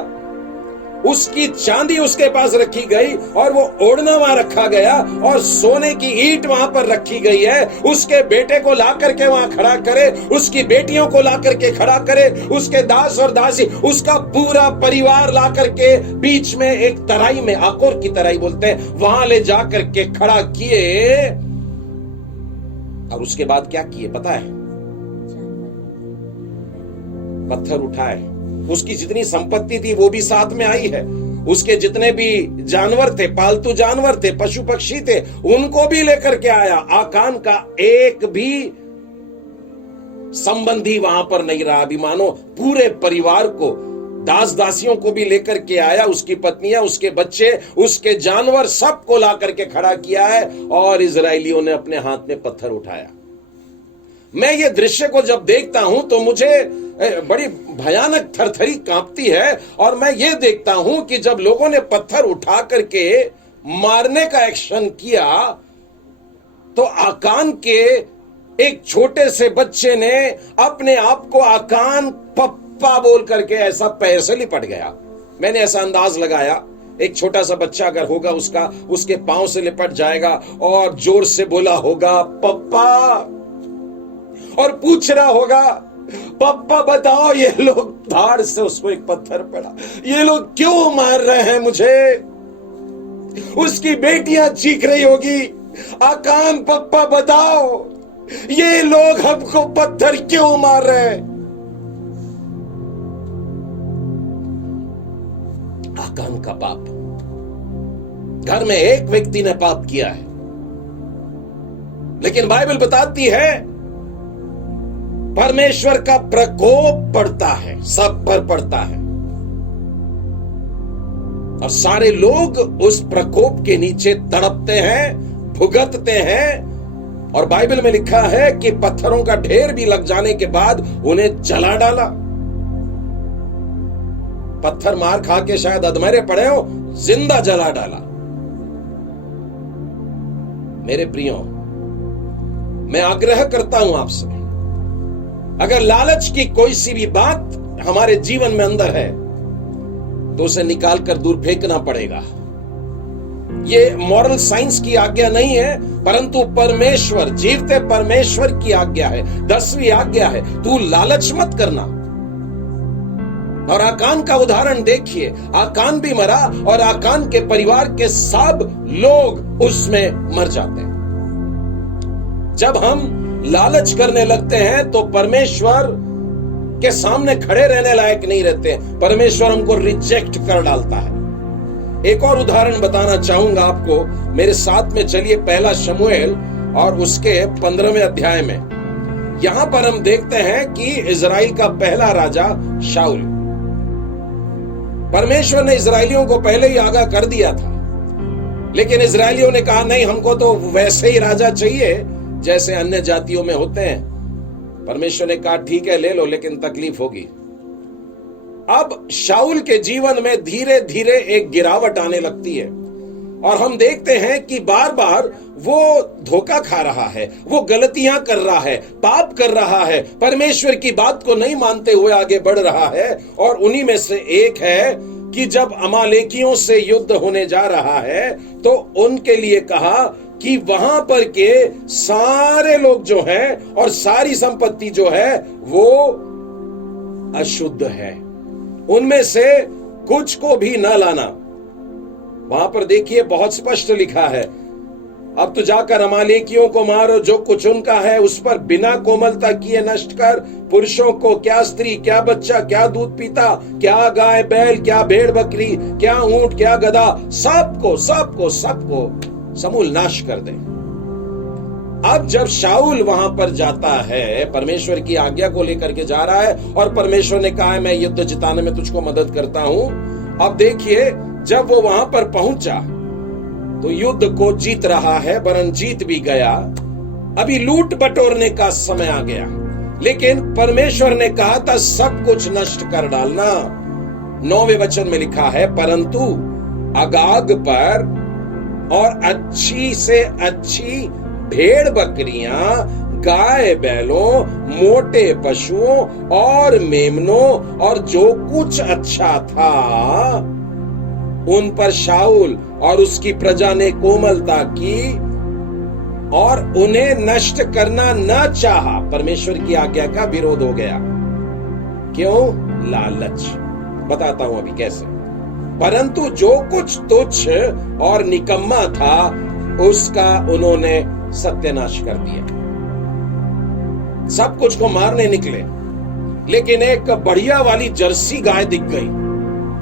उसकी चांदी उसके पास रखी गई और वो ओढ़ना वहां रखा गया और सोने की ईंट वहां पर रखी गई है। उसके बेटे को ला करके वहां खड़ा करे, उसकी बेटियों को ला करके खड़ा करे, उसके दास और दासी, उसका पूरा परिवार ला करके बीच में एक तराई में, आकोर की तराई बोलते हैं, वहां ले जा करके खड़ा किए। और उसके बाद क्या किए पता है? पत्थर उठाए, उसकी जितनी संपत्ति थी वो भी साथ में आई है, उसके जितने भी जानवर थे, पालतू जानवर थे, पशु पक्षी थे, उनको भी लेकर के आया। आकान का एक भी संबंधी वहां पर नहीं रहा। अभी मानो पूरे परिवार को, दास दासियों को भी लेकर के आया, उसकी पत्नियां, उसके बच्चे, उसके जानवर, सबको ला करके खड़ा किया है। और इजरायलियों ने अपने हाथ में पत्थर उठाया। मैं ये दृश्य को जब देखता हूं तो मुझे बड़ी भयानक थरथरी कांपती है। और मैं ये देखता हूं कि जब लोगों ने पत्थर उठा करके मारने का एक्शन किया तो आकान के एक छोटे से बच्चे ने अपने आप को आकान पप्पा बोल करके ऐसा पैर से लिपट गया। मैंने ऐसा अंदाज लगाया, एक छोटा सा बच्चा अगर होगा उसका, उसके पांव से लिपट जाएगा और जोर से बोला होगा पप्पा, और पूछ रहा होगा पप्पा बताओ ये लोग, धाड़ से उसको एक पत्थर पड़ा, ये लोग क्यों मार रहे हैं मुझे? उसकी बेटियां चीख रही होगी, आकान पप्पा बताओ ये लोग हमको पत्थर क्यों मार रहे हैं? आकान का पाप, घर में एक व्यक्ति ने पाप किया है, लेकिन बाइबल बताती है परमेश्वर का प्रकोप पड़ता है, सब पर पड़ता है, और सारे लोग उस प्रकोप के नीचे तड़पते हैं, भुगतते हैं। और बाइबल में लिखा है कि पत्थरों का ढेर भी लग जाने के बाद उन्हें जला डाला। पत्थर मार खा के शायद अधमरे पड़े हो, जिंदा जला डाला। मेरे प्रियो, मैं आग्रह करता हूं आपसे, अगर लालच की कोई सी भी बात हमारे जीवन में अंदर है तो उसे निकाल कर दूर फेंकना पड़ेगा। ये मॉरल साइंस की आज्ञा नहीं है, परंतु परमेश्वर, जीवते परमेश्वर की आज्ञा है। 10वीं आज्ञा है, तू लालच मत करना। और आकान का उदाहरण देखिए, आकान भी मरा और आकान के परिवार के सब लोग उसमें मर जाते हैं। जब हम लालच करने लगते हैं तो परमेश्वर के सामने खड़े रहने लायक नहीं रहते हैं। परमेश्वर हमको रिजेक्ट कर डालता है। एक और उदाहरण बताना चाहूंगा आपको, मेरे साथ में चलिए पहला शमूएल और उसके 15वें अध्याय में। यहां पर हम देखते हैं कि इजराइल का पहला राजा शाऊल, परमेश्वर ने इजराइलियों को पहले ही आगाह कर दिया था, लेकिन इजराइलियों ने कहा नहीं, हमको तो वैसे ही राजा चाहिए जैसे अन्य जातियों में होते हैं। परमेश्वर ने कहा ठीक है ले लो, लेकिन तकलीफ होगी। अब शाऊल के जीवन में धीरे धीरे एक गिरावट आने लगती है और हम देखते हैं कि बार बार वो धोखा खा रहा है, वो गलतियां कर रहा है, पाप कर रहा है, परमेश्वर की बात को नहीं मानते हुए आगे बढ़ रहा है। और उन्हीं में से एक है कि जब अमालेकियों से युद्ध होने जा रहा है तो उनके लिए कहा कि वहां पर के सारे लोग जो हैं और सारी संपत्ति जो है वो अशुद्ध है, उनमें से कुछ को भी न लाना। वहां पर देखिए बहुत स्पष्ट लिखा है, अब तो जाकर अमालेकियों को मारो, जो कुछ उनका है उस पर बिना कोमलता किए नष्ट कर। पुरुषों को, क्या स्त्री, क्या बच्चा, क्या दूध पीता, क्या गाय बैल, क्या भेड़ बकरी, क्या ऊंट, क्या गधा, सबको सबको सबको समूल नाश कर दे। अब जब शाऊल वहां पर जाता है, परमेश्वर की आज्ञा को लेकर के जा रहा है और परमेश्वर ने कहा है मैं युद्ध जिताने में तुझको मदद करता हूं। अब देखिए जब वो वहां पर पहुंचा तो युद्ध को जीत रहा है, वरन जीत भी गया। अभी लूट बटोरने का समय आ गया, लेकिन परमेश्वर ने कहा था सब कुछ नष्ट कर डालना। 9वें वचन में लिखा है, परंतु अगाग पर और अच्छी से अच्छी भेड़ बकरियां, गाय बैलों, मोटे पशुओं और मेमनों और जो कुछ अच्छा था उन पर शाऊल और उसकी प्रजा ने कोमलता की और उन्हें नष्ट करना न चाहा। परमेश्वर की आज्ञा का विरोध हो गया। क्यों? लालच। बताता हूं अभी कैसे। परंतु जो कुछ तुच्छ और निकम्मा था उसका उन्होंने सत्यानाश कर दिया। सब कुछ को मारने निकले, लेकिन एक बढ़िया वाली जर्सी गाय दिख गई,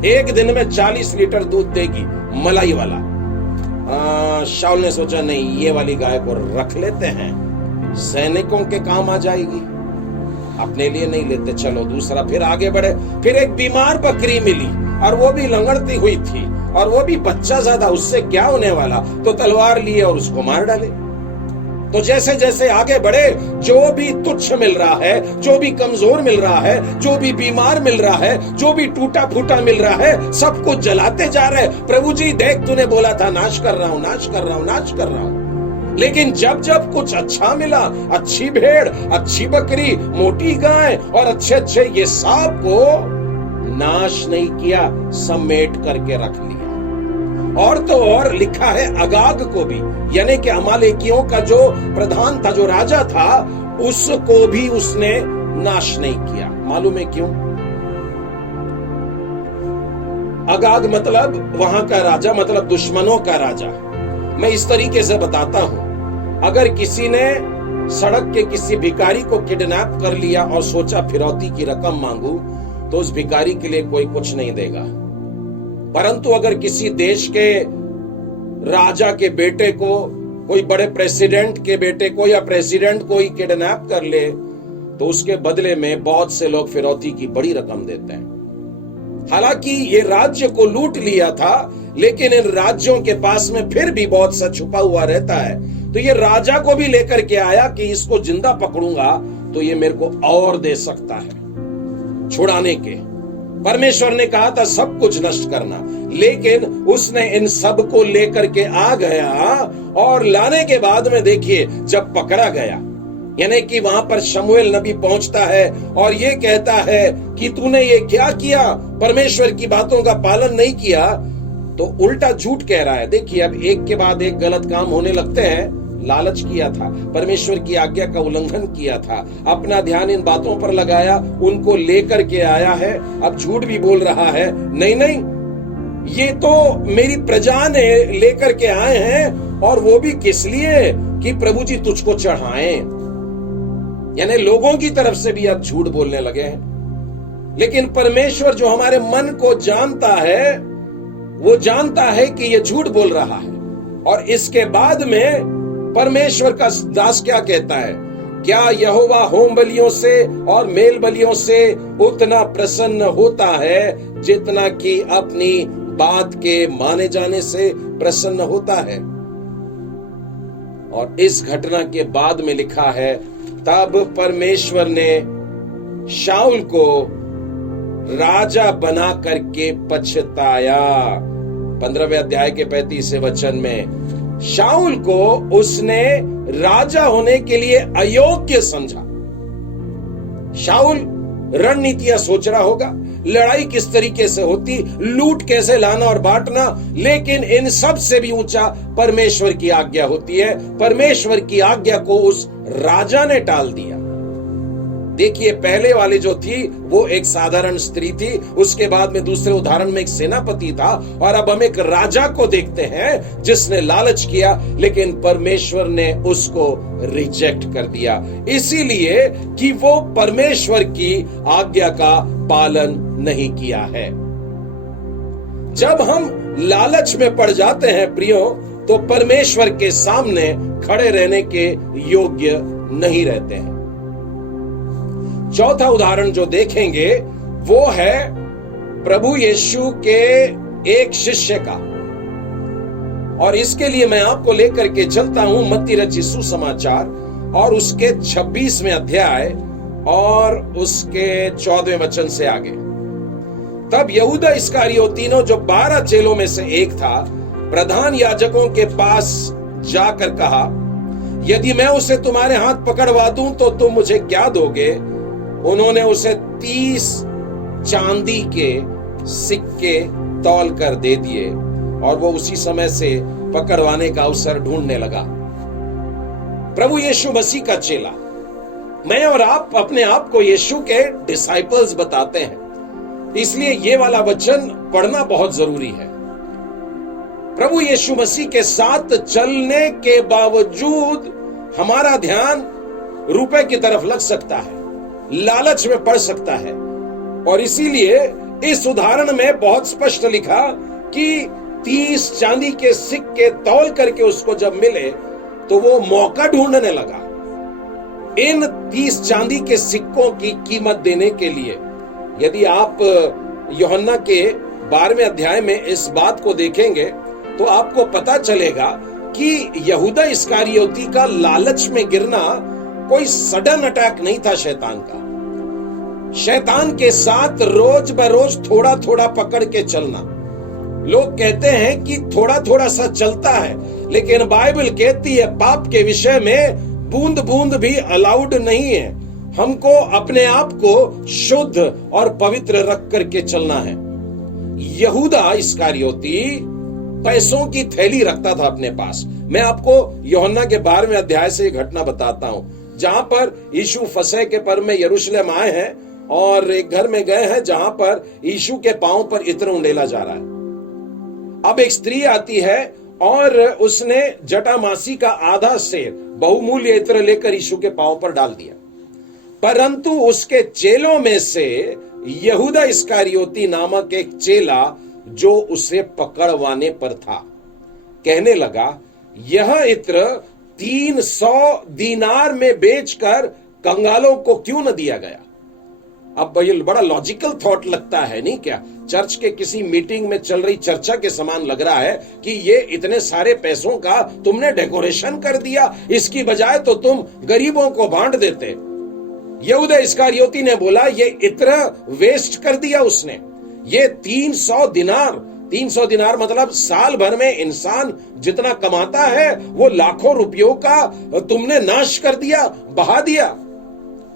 एक दिन में 40 लीटर दूध देगी, मलाई वाला। शाऊल ने सोचा नहीं, ये वाली गाय को रख लेते हैं, सैनिकों के काम आ जाएगी, अपने लिए नहीं लेते, चलो दूसरा। फिर आगे बढ़े, फिर एक बीमार बकरी मिली और वो भी लंगड़ती हुई थी और वो भी बच्चा ज्यादा, उससे क्या होने वाला, तो तलवार लिए और उसको मार डाले। तो जैसे जैसे आगे बढ़े, जो भी तुच्छ मिल रहा है, जो भी कमजोर मिल रहा है, जो भी बीमार मिल रहा है, जो भी टूटा फूटा मिल रहा है, सबको जलाते जा रहे। प्रभु जी देख, तूने बोला था नाश कर रहा हूं, नाश कर रहा हूं, नाश कर रहा हूं। लेकिन जब जब कुछ अच्छा मिला, अच्छी भेड़, अच्छी बकरी, मोटी गाय और अच्छे अच्छे, ये सब को नाश नहीं किया, समेट करके रख लिया। और तो और लिखा है अगाग को भी, यानी कि अमालेकियों का जो प्रधान था, जो राजा था, उसको भी उसने नाश नहीं किया। मालूम है क्यों? अगाग मतलब वहां का राजा, मतलब दुश्मनों का राजा। मैं इस तरीके से बताता हूं, अगर किसी ने सड़क के किसी भिखारी को किडनैप कर लिया और सोचा फिरौती की रकम मांगू, तो उस भिखारी के लिए कोई कुछ नहीं देगा। परंतु अगर किसी देश के राजा के बेटे को, कोई बड़े प्रेसिडेंट के बेटे को या प्रेसिडेंट को ही किडनैप कर ले, तो उसके बदले में बहुत से लोग फिरौती की बड़ी रकम देते हैं। हालांकि ये राज्य को लूट लिया था, लेकिन इन राज्यों के पास में फिर भी बहुत सा छुपा हुआ रहता है। तो ये राजा को भी लेकर के आया कि इसको जिंदा पकड़ूंगा तो ये मेरे को और दे सकता है छुड़ाने के। परमेश्वर ने कहा था सब कुछ नष्ट करना, लेकिन उसने इन सब को लेकर के आ गया। और लाने के बाद में देखिए, जब पकड़ा गया, यानी कि वहां पर शमूएल नबी पहुंचता है और ये कहता है कि तूने ये क्या किया, परमेश्वर की बातों का पालन नहीं किया, तो उल्टा झूठ कह रहा है। देखिए अब एक के बाद एक गलत काम होने लगते हैं। लालच किया था, परमेश्वर की आज्ञा का उल्लंघन किया था, अपना ध्यान इन बातों पर लगाया, उनको लेकर के आया है, अब झूठ भी बोल रहा है। नहीं नहीं, ये तो मेरी प्रजा ने लेकर के आए हैं, और वो भी किस लिए कि प्रभु जी तुझको चढ़ाएं। यानी लोगों की तरफ से भी अब झूठ बोलने लगे हैं। लेकिन परमेश्वर जो हमारे मन को जानता है, वो जानता है कि ये झूठ बोल रहा है। और इसके बाद में परमेश्वर का दास क्या कहता है, क्या यहोवा होम बलियों से और मेल बलियों से उतना प्रसन्न होता है जितना कि अपनी बात के माने जाने से प्रसन्न होता है। और इस घटना के बाद में लिखा है, तब परमेश्वर ने शाऊल को राजा बना करके पछताया। 15वें अध्याय के 35वें वचन में शाऊल को उसने राजा होने के लिए अयोग्य समझा। शाऊल रणनीतियां सोच रहा होगा, लड़ाई किस तरीके से होती, लूट कैसे लाना और बांटना, लेकिन इन सब से भी ऊंचा परमेश्वर की आज्ञा होती है। परमेश्वर की आज्ञा को उस राजा ने टाल दिया। देखिए, पहले वाली जो थी वो एक साधारण स्त्री थी, उसके बाद में दूसरे उदाहरण में एक सेनापति था, और अब हम एक राजा को देखते हैं जिसने लालच किया, लेकिन परमेश्वर ने उसको रिजेक्ट कर दिया, इसीलिए कि वो परमेश्वर की आज्ञा का पालन नहीं किया है। जब हम लालच में पड़ जाते हैं प्रियो, तो परमेश्वर के सामने खड़े रहने के योग्य नहीं रहते हैं। चौथा उदाहरण जो देखेंगे वो है प्रभु यीशु के एक शिष्य का, और इसके लिए मैं आपको लेकर के चलता हूं मत्ती रचित सुसमाचार और उसके 26वें अध्याय और उसके 14वें वचन से आगे। तब यहूदा इस्करियोती जो 12 चेलों में से एक था, प्रधान याजकों के पास जाकर कहा, यदि मैं उसे तुम्हारे हाथ पकड़वा दूं तो तुम मुझे क्या दोगे? उन्होंने उसे 30 चांदी के सिक्के तौल कर दे दिए, और वो उसी समय से पकड़वाने का अवसर ढूंढने लगा। प्रभु यीशु मसीह का चेला, मैं और आप अपने आप को यीशु के डिसाइपल्स बताते हैं, इसलिए ये वाला वचन पढ़ना बहुत जरूरी है। प्रभु यीशु मसीह के साथ चलने के बावजूद हमारा ध्यान रुपए की तरफ लग सकता है, लालच में पड़ सकता है, और इसीलिए इस उदाहरण में बहुत स्पष्ट लिखा कि 30 चांदी के सिक्के तौल करके उसको जब मिले तो वो मौका ढूंढने लगा इन 30 चांदी के सिक्कों की कीमत देने के लिए। यदि आप यूहन्ना के 12वें अध्याय में इस बात को देखेंगे तो आपको पता चलेगा कि यहूदा इस्करियोती का लालच में गिरना कोई सडन अटैक नहीं था शैतान का। शैतान के साथ रोज बरोज थोड़ा थोड़ा पकड़ के चलना। लोग कहते हैं कि थोड़ा थोड़ा सा चलता है, लेकिन बाइबल कहती है पाप के विषय में बूंद बूंद भी अलाउड नहीं है। हमको अपने आप को शुद्ध और पवित्र रख करके चलना है। यहूदा इस्करियोती पैसों की थैली रखता था अपने पास। मैं आपको यूहन्ना के 12वें अध्याय से एक घटना बताता हूं, जहां पर यीशु फसह के पर्व में यरूशलेम आए हैं और एक घर में गए हैं जहां पर यीशु के पांव पर इत्र उंडेला जा रहा है। अब एक स्त्री आती है और उसने जटामासी का आधा सेर बहुमूल्य इत्र लेकर यीशु के पांव पर डाल दिया, परंतु उसके चेलों में से यहूदा इस्करियोती नामक एक चेला जो उसे पकड़वाने पर था, कहने लगा, यह इत्र 300 दीनार में बेचकर कंगालों को क्यों न दिया गया? अब बड़ा लॉजिकल थॉट लगता है नहीं क्या? चर्च के किसी मीटिंग में चल रही चर्चा के समान लग रहा है कि ये इतने सारे पैसों का तुमने डेकोरेशन कर दिया, इसकी बजाय तो तुम गरीबों को बांट देते। यहूदा इस्करियोती ने बोला, ये इत्र वेस्ट कर दिया उसने। ये 300 दिनार मतलब साल भर में इंसान जितना कमाता है वो लाखों रुपयों का तुमने नाश कर दिया, बहा दिया।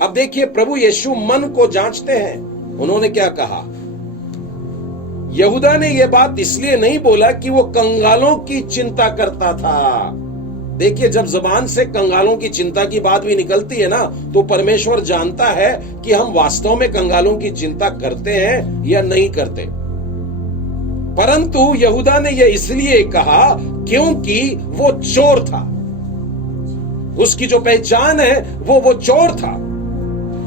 अब देखिए, प्रभु यीशु मन को जांचते हैं। उन्होंने क्या कहा? यहूदा ने यह बात इसलिए नहीं बोला कि वो कंगालों की चिंता करता था। देखिए, जब जुबान से कंगालों की चिंता की बात भी निकलती है ना, तो परमेश्वर जानता है कि हम वास्तव में कंगालों की चिंता करते हैं या नहीं करते। परंतु यहूदा ने यह इसलिए कहा क्योंकि वो चोर था। उसकी जो पहचान है वो चोर था,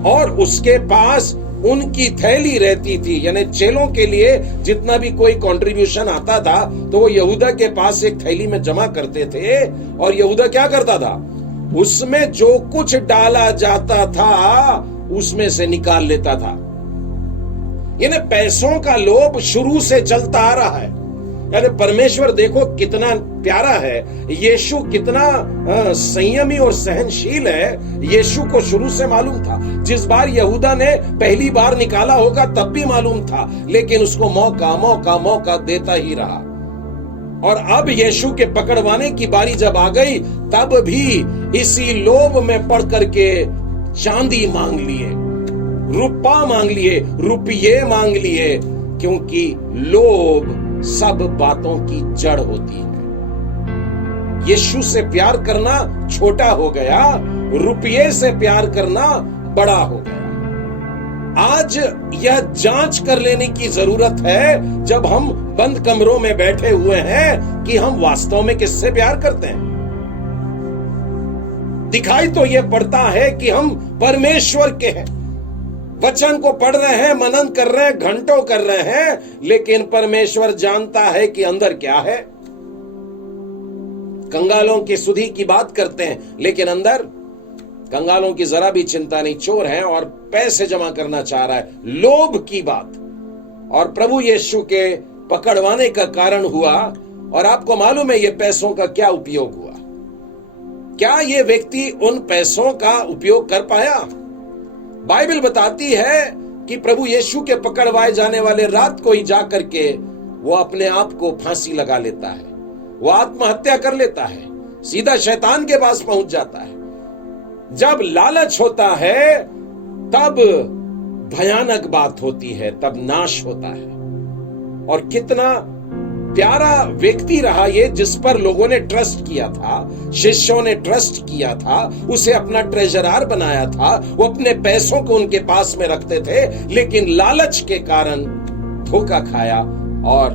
और उसके पास उनकी थैली रहती थी, यानी चेलों के लिए जितना भी कोई कंट्रीब्यूशन आता था तो वो यहूदा के पास एक थैली में जमा करते थे, और यहूदा क्या करता था, उसमें जो कुछ डाला जाता था उसमें से निकाल लेता था। यानी पैसों का लोभ शुरू से चलता आ रहा है। यानी परमेश्वर देखो कितना प्यारा है, यीशु कितना संयमी और सहनशील है। यीशु को शुरू से मालूम था, जिस बार यहूदा ने पहली बार निकाला होगा तब भी मालूम था, लेकिन उसको मौका मौका मौका देता ही रहा। और अब यीशु के पकड़वाने की बारी जब आ गई, तब भी इसी लोभ में पड़ करके चांदी मांग लिए, रुपया मांग लिए, रुपये मांग लिए, क्योंकि लोभ सब बातों की जड़ होती है। यीशु से प्यार करना छोटा हो गया, रुपये से प्यार करना बड़ा हो गया। आज यह जांच कर लेने की जरूरत है, जब हम बंद कमरों में बैठे हुए हैं, कि हम वास्तव में किससे प्यार करते हैं। दिखाई तो यह पड़ता है कि हम परमेश्वर के हैं, वचन को पढ़ रहे हैं, मनन कर रहे हैं, घंटों कर रहे हैं, लेकिन परमेश्वर जानता है कि अंदर क्या है। कंगालों की सुधि की बात करते हैं, लेकिन अंदर कंगालों की जरा भी चिंता नहीं, चोर है और पैसे जमा करना चाह रहा है। लोभ की बात और प्रभु यीशु के पकड़वाने का कारण हुआ। और आपको मालूम है ये पैसों का क्या उपयोग हुआ? क्या ये व्यक्ति उन पैसों का उपयोग कर पाया? बाइबल बताती है कि प्रभु यीशु के पकड़वाए जाने वाले रात को ही जाकर के वो अपने आप को फांसी लगा लेता है, वो आत्महत्या कर लेता है, सीधा शैतान के पास पहुंच जाता है। जब लालच होता है तब भयानक बात होती है, तब नाश होता है। और कितना प्यारा व्यक्ति रहा ये, जिस पर लोगों ने ट्रस्ट किया था, शिष्यों ने ट्रस्ट किया था, उसे अपना ट्रेजरार बनाया था, वो अपने पैसों को उनके पास में रखते थे, लेकिन लालच के कारण धोखा खाया और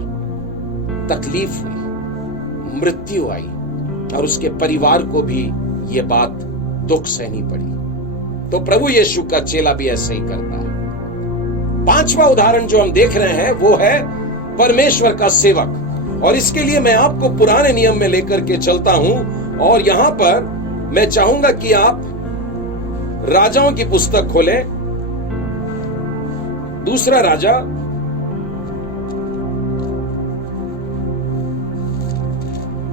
तकलीफ हुई, मृत्यु आई, और उसके परिवार को भी ये बात दुख सहनी पड़ी। तो प्रभु यीशु का चेला भी ऐसे ही करता है। पांचवा उदाहरण जो हम देख रहे हैं वो है परमेश्वर का सेवक। और इसके लिए मैं आपको पुराने नियम में लेकर के चलता हूं, और यहां पर मैं चाहूंगा कि आप राजाओं की पुस्तक खोलें, दूसरा राजा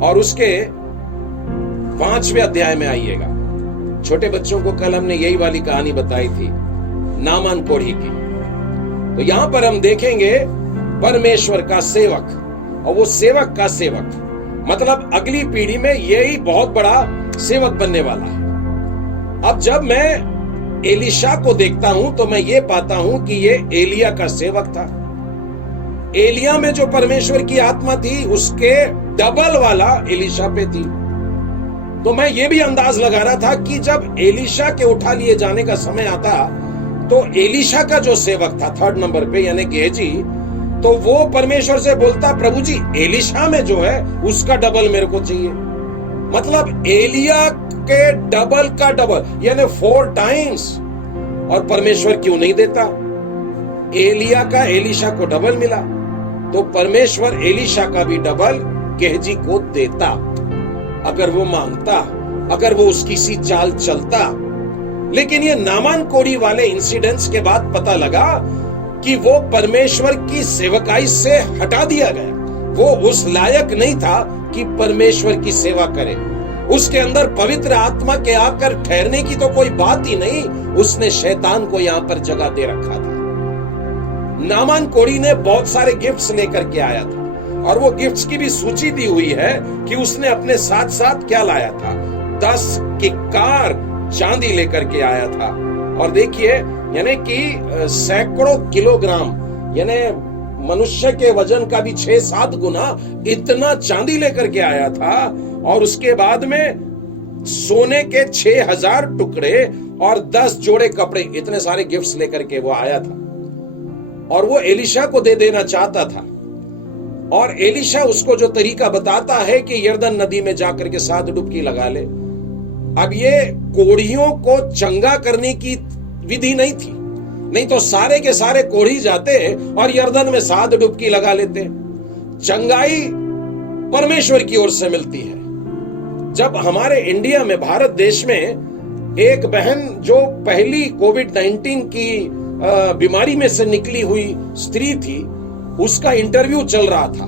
और उसके 5वें अध्याय में आइएगा। छोटे बच्चों को कल हमने यही वाली कहानी बताई थी, नामान कोढ़ी की। तो यहां पर हम देखेंगे परमेश्वर का सेवक, और वो सेवक का सेवक मतलब अगली पीढ़ी में यही बहुत बड़ा सेवक बनने वाला है। अब जब मैं एलीशा को देखता हूं तो मैं ये पाता हूं कि ये एलिया का सेवक था। एलिया में जो परमेश्वर की आत्मा थी उसके डबल वाला एलीशा पे थी। तो मैं ये भी अंदाज लगा रहा था कि जब एलीशा के उठा लिए जाने का समय आता तो एलीशा का जो सेवक था 3rd नंबर पे यानी गेहजी, तो वो परमेश्वर से बोलता, प्रभु जी एलीशा में जो है उसका डबल मेरे को चाहिए। मतलब एलिया के डबल का डबल यानी 4 टाइम्स। और परमेश्वर क्यों नहीं देता? एलिया का एलीशा को डबल मिला, तो परमेश्वर एलीशा का भी डबल गेहजी को देता, अगर वो मांगता, अगर वो उसकी सी चाल चलता। लेकिन ये नामान कोढ़ी वाले इंसिडेंट्स के बाद पता लगा कि वो परमेश्वर की सेवकाई से हटा दिया गया। वो उस लायक नहीं था कि परमेश्वर की सेवा करे। उसके अंदर पवित्र आत्मा के आकर ठहरने की तो कोई बात ही नहीं। उसने शैतान को यहां पर जगह दे रखा था। नामान कोढ़ी ने बहुत सारे गिफ्ट्स लेकर के आया था, और वो गिफ्ट्स की भी सूची दी हुई है कि उसने अपने साथ साथ क्या लाया था, 10 किक्कार चांदी लेकर के आया था। और देखिए यानी कि सैकड़ों किलोग्राम, यानी मनुष्य के वजन का भी 6-7 गुना इतना चांदी लेकर के आया था। और उसके बाद में सोने के 6000 टुकड़े और 10 जोड़े कपड़े, इतने सारे गिफ्ट्स लेकर के वो आया था। और वो एलीशा को दे देना चाहता था। और एलीशा उसको जो तरीका बताता है कि यर्दन नदी में जाकर के 7 डुबकी लगा ले। अब ये कोढ़ियों को चंगा करने की विधि नहीं थी, नहीं तो सारे के सारे कोढ़ी जाते और यर्दन में 7 डुबकी लगा लेते। चंगाई परमेश्वर की ओर से मिलती है। जब हमारे इंडिया में, भारत देश में एक बहन जो पहली कोविड-19 की बीमारी में से निकली हुई स्त्री थी, उसका इंटरव्यू चल रहा था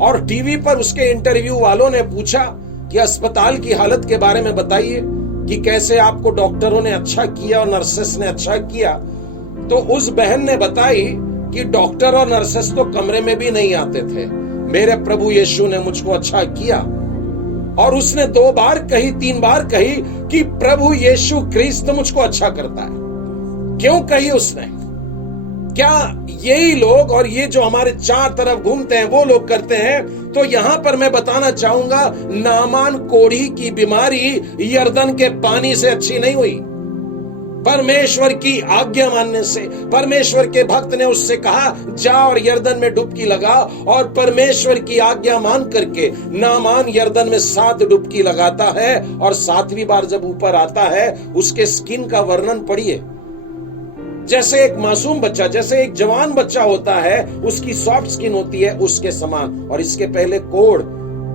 और टीवी पर उसके इंटरव्यू वालों ने पूछा कि अस्पताल की हालत के बारे में बताइए कि कैसे आपको डॉक्टरों ने अच्छा किया और नर्सेस ने अच्छा किया। तो उस बहन ने बताई कि डॉक्टर और नर्सेस तो कमरे में भी नहीं आते थे, मेरे प्रभु यीशु ने मुझको अच्छा किया। और उसने 2 बार कही, 3 बार कही कि प्रभु यीशु ख्रीस्त मुझको अच्छा करता है। क्यों कही उसने? क्या यही लोग और ये जो हमारे चार तरफ घूमते हैं वो लोग करते हैं? तो यहां पर मैं बताना चाहूंगा, नामान कोढ़ी की बीमारी यर्दन के पानी से अच्छी नहीं हुई। परमेश्वर की आज्ञा मानने से, परमेश्वर के भक्त ने उससे कहा जा और यर्दन में डुबकी लगा, और परमेश्वर की आज्ञा मान करके नामान यर्दन में 7 डुबकी लगाता है और 7वीं बार जब ऊपर आता है उसके स्किन का वर्णन पढ़िए। जैसे एक मासूम बच्चा, जैसे एक जवान बच्चा होता है, उसकी सॉफ्ट स्किन होती है उसके समान। और इसके पहले कोढ़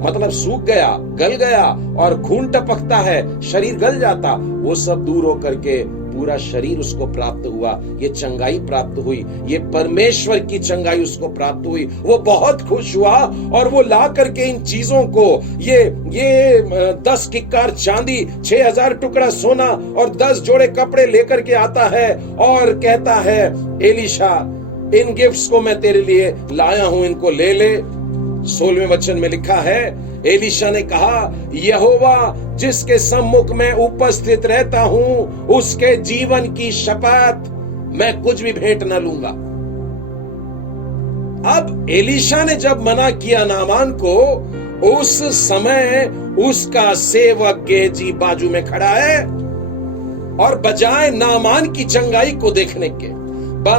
मतलब सूख गया, गल गया और खून टपकता है, शरीर गल जाता, वो सब दूर होकर के पूरा शरीर उसको प्राप्त हुआ। ये चंगाई प्राप्त हुई, ये परमेश्वर की चंगाई उसको प्राप्त हुई। वो बहुत खुश हुआ और वो ला करके इन चीजों को, ये 10 किक्कार चांदी, 6000 टुकड़ा सोना और 10 जोड़े कपड़े लेकर के आता है और कहता है, एलीशा इन गिफ्ट्स को मैं तेरे लिए लाया हूं, इनको ले ले। 16वें वचन में लिखा है, एलीशा ने कहा, यहोवा जिसके सम्मुख में उपस्थित रहता हूं उसके जीवन की शपथ मैं कुछ भी भेंट न लूंगा। अब एलीशा ने जब मना किया नामान को, उस समय उसका सेवक गेहजी बाजू में खड़ा है और बजाय नामान की चंगाई को देखने के,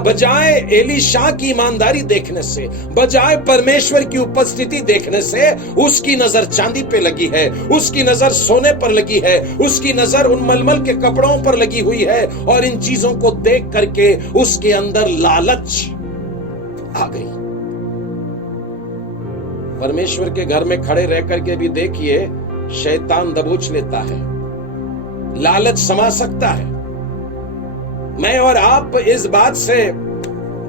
बजाय एलीशा की ईमानदारी देखने से, बजाय परमेश्वर की उपस्थिति देखने से, उसकी नजर चांदी पे लगी है, उसकी नजर सोने पर लगी है, उसकी नजर उन मलमल के कपड़ों पर लगी हुई है। और इन चीजों को देख करके उसके अंदर लालच आ गई। परमेश्वर के घर में खड़े रह करके भी देखिए, शैतान दबोच लेता है, लालच समा सकता है। मैं और आप इस बात से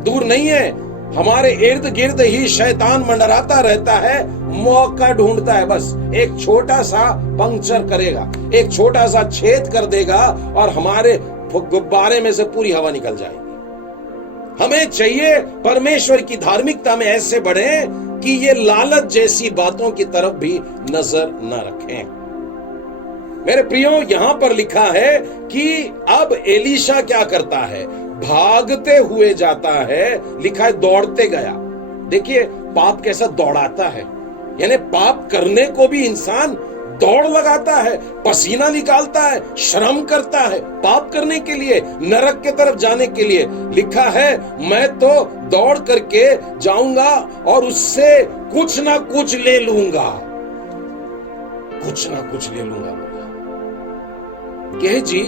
दूर नहीं है, हमारे इर्द गिर्द ही शैतान मंडराता रहता है, मौका ढूंढता है। बस एक छोटा सा पंक्चर करेगा, एक छोटा सा छेद कर देगा और हमारे गुब्बारे में से पूरी हवा निकल जाएगी। हमें चाहिए परमेश्वर की धार्मिकता में ऐसे बढ़े कि ये लालच जैसी बातों की तरफ भी नजर न रखें। मेरे प्रियो, यहां पर लिखा है कि अब एलीशा क्या करता है, भागते हुए जाता है। लिखा है दौड़ते गया। देखिए पाप कैसा दौड़ाता है, यानी पाप करने को भी इंसान दौड़ लगाता है, पसीना निकालता है, श्रम करता है पाप करने के लिए, नरक के तरफ जाने के लिए। लिखा है मैं तो दौड़ करके जाऊंगा और उससे कुछ ना कुछ ले लूंगा, कुछ ना कुछ ले लूंगा। गेहजी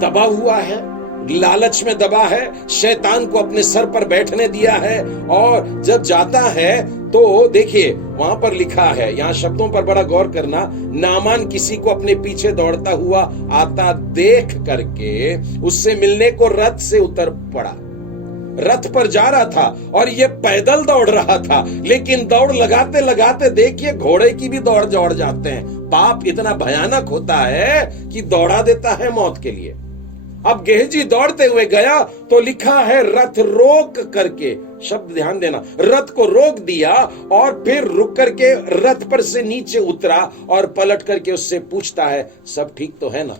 दबा हुआ है, लालच में दबा है, शैतान को अपने सर पर बैठने दिया है। और जब जाता है तो देखिए वहां पर लिखा है, यहां शब्दों पर बड़ा गौर करना, नामान किसी को अपने पीछे दौड़ता हुआ आता देख करके उससे मिलने को रथ से उतर पड़ा। रथ पर जा रहा था और ये पैदल दौड़ रहा था, लेकिन दौड़ लगाते लगाते देखिए घोड़े की भी दौड़ दौड़ जाते हैं। पाप इतना भयानक होता है कि दौड़ा देता है मौत के लिए। अब गेहजी दौड़ते हुए गया तो लिखा है रथ रोक करके, शब्द ध्यान देना, रथ को रोक दिया और फिर रुक करके रथ पर से नीचे उतरा और पलट करके उससे पूछता है, सब ठीक तो है ना?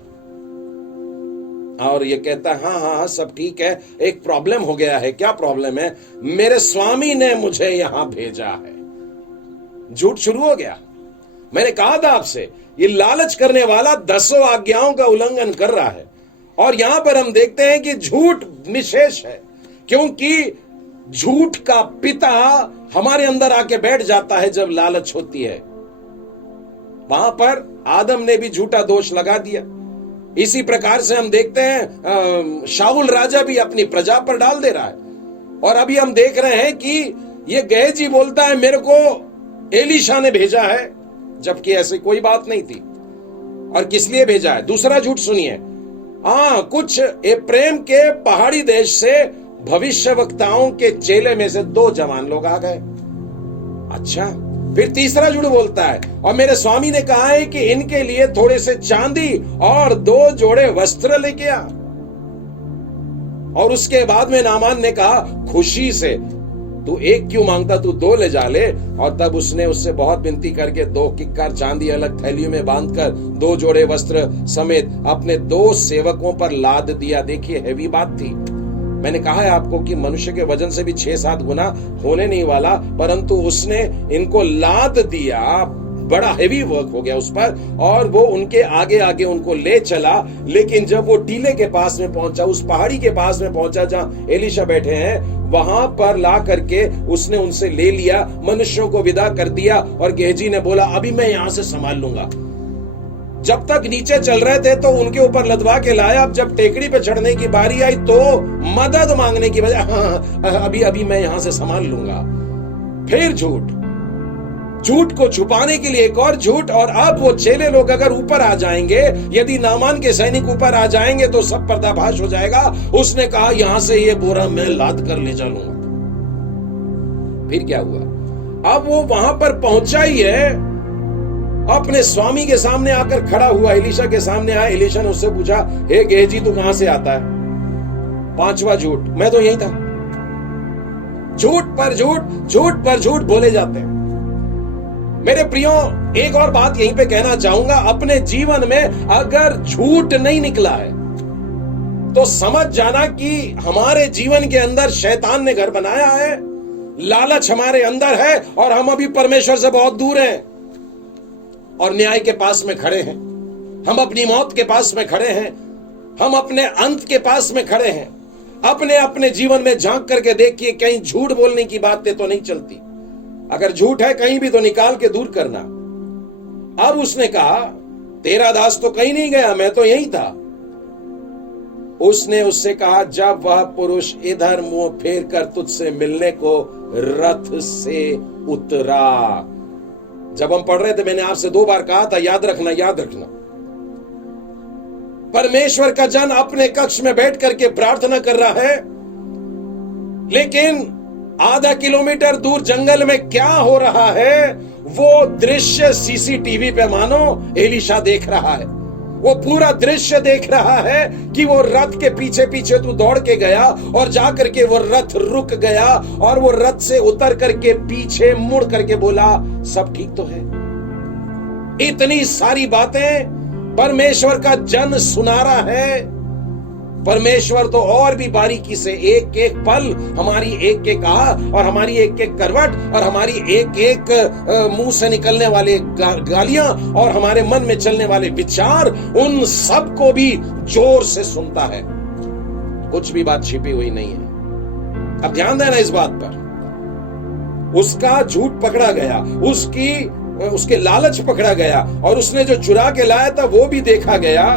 और ये कहता है हाँ हाँ हाँ सब ठीक है, एक प्रॉब्लम हो गया है। क्या प्रॉब्लम है? मेरे स्वामी ने मुझे यहां भेजा है। झूठ शुरू हो गया। मैंने कहा था आपसे, ये लालच करने वाला 10 आज्ञाओं का उल्लंघन कर रहा है। और यहां पर हम देखते हैं कि झूठ निशेष है, क्योंकि झूठ का पिता हमारे अंदर आके बैठ जाता है जब लालच होती है। वहां पर आदम ने भी झूठा दोष लगा दिया। इसी प्रकार से हम देखते हैं शाऊल राजा भी अपनी प्रजा पर डाल दे रहा है। और अभी हम देख रहे हैं कि ये गेहजी बोलता है मेरे को एलीशा ने भेजा है, जबकि ऐसी कोई बात नहीं थी। और किस लिए भेजा है? दूसरा झूठ सुनिए। कुछ एप्रेम के पहाड़ी देश से भविष्यवक्ताओं के चेले में से 2 जवान लोग आ गए। अच्छा, फिर तीसरा झूठ बोलता है और मेरे स्वामी ने कहा है कि इनके लिए थोड़े से चांदी और 2 जोड़े वस्त्र लेके आ। और उसके बाद में नामान ने कहा खुशी से तू 1 क्यों मांगता, तू 2 ले जा ले। और तब उसने उससे बहुत विनती करके 2 किक्कर चांदी अलग थैलियों में बांधकर 2 जोड़े वस्त्र समेत अपने 2 सेवकों पर लाद दिया। देखिए, हैवी बात थी। मैंने कहा है आपको कि मनुष्य के वजन से भी 6-7 गुना होने नहीं वाला, परंतु उसने इनको लाद दिया। बड़ा हेवी वर्क हो गया उस पर, और वो उनके आगे आगे उनको ले चला। लेकिन जब वो टीले के पास में पहुंचा, उस पहाड़ी के पास में पहुंचा जहां एलीशा बैठे हैं, वहां पर ला करके उसने उनसे ले लिया, मनुष्यों को विदा कर दिया। और गेहजी ने बोला अभी मैं यहां से संभाल लूंगा। जब तक नीचे चल रहे थे तो उनके ऊपर लदवा के लाया। अब जब टेकड़ी पे चढ़ने की बारी आई तो मदद मांगने की बजाय अभी मैं यहां से संभाल लूंगा। फिर झूठ को छुपाने के लिए एक और झूठ। और अब वो चेले लोग अगर ऊपर आ जाएंगे, यदि नामान के सैनिक ऊपर आ जाएंगे तो सब पर्दाफाश हो जाएगा। उसने कहा यहां से ये बोरा मैं लाद कर ले चलूंगा। फिर क्या हुआ? अब वो वहां पर पहुंचा ही है, अपने स्वामी के सामने आकर खड़ा हुआ, एलीशा के सामने आया। एलीशा ने उससे पूछा हे गेहजी तू कहां से आता है? 5वां झूठ, मैं तो यही था। झूठ पर झूठ बोले जाते हैं। मेरे प्रियो, एक और बात यहीं पे कहना चाहूंगा, अपने जीवन में अगर झूठ नहीं निकला है तो समझ जाना कि हमारे जीवन के अंदर शैतान ने घर बनाया है, लालच हमारे अंदर है और हम अभी परमेश्वर से बहुत दूर हैं और न्याय के पास में खड़े हैं। हम अपनी मौत के पास में खड़े हैं, हम अपने अंत के पास में खड़े हैं। अपने जीवन में झांक करके देखिए, कहीं झूठ बोलने की बातें तो नहीं चलती। अगर झूठ है कहीं भी तो निकाल के दूर करना। अब उसने कहा तेरा दास तो कहीं नहीं गया, मैं तो यही था। उसने उससे कहा जब वह पुरुष इधर मुंह फेर कर तुझसे मिलने को रथ से उतरा। जब हम पढ़ रहे थे मैंने आपसे 2 बार कहा था, याद रखना। परमेश्वर का जन अपने कक्ष में बैठ करके प्रार्थना कर रहा है, लेकिन आधा किलोमीटर दूर जंगल में क्या हो रहा है वो दृश्य सीसीटीवी पे मानो एलीशा देख रहा है। वो पूरा दृश्य देख रहा है कि वो रथ के पीछे पीछे तू दौड़ के गया और जाकर के वो रथ रुक गया और वो रथ से उतर करके पीछे मुड़ करके बोला सब ठीक तो है। इतनी सारी बातें परमेश्वर का जन सुना रहा है। परमेश्वर तो और भी बारीकी से एक एक पल, हमारी एक एक और हमारी एक एक करवट और हमारी एक एक मुंह से निकलने वाले गालियां और हमारे मन में चलने वाले विचार, उन सब को भी जोर से सुनता है। कुछ भी बात छिपी हुई नहीं है। अब ध्यान देना इस बात पर। उसका झूठ पकड़ा गया, उसके लालच पकड़ा गया और उसने जो चुरा के लाया था वो भी देखा गया।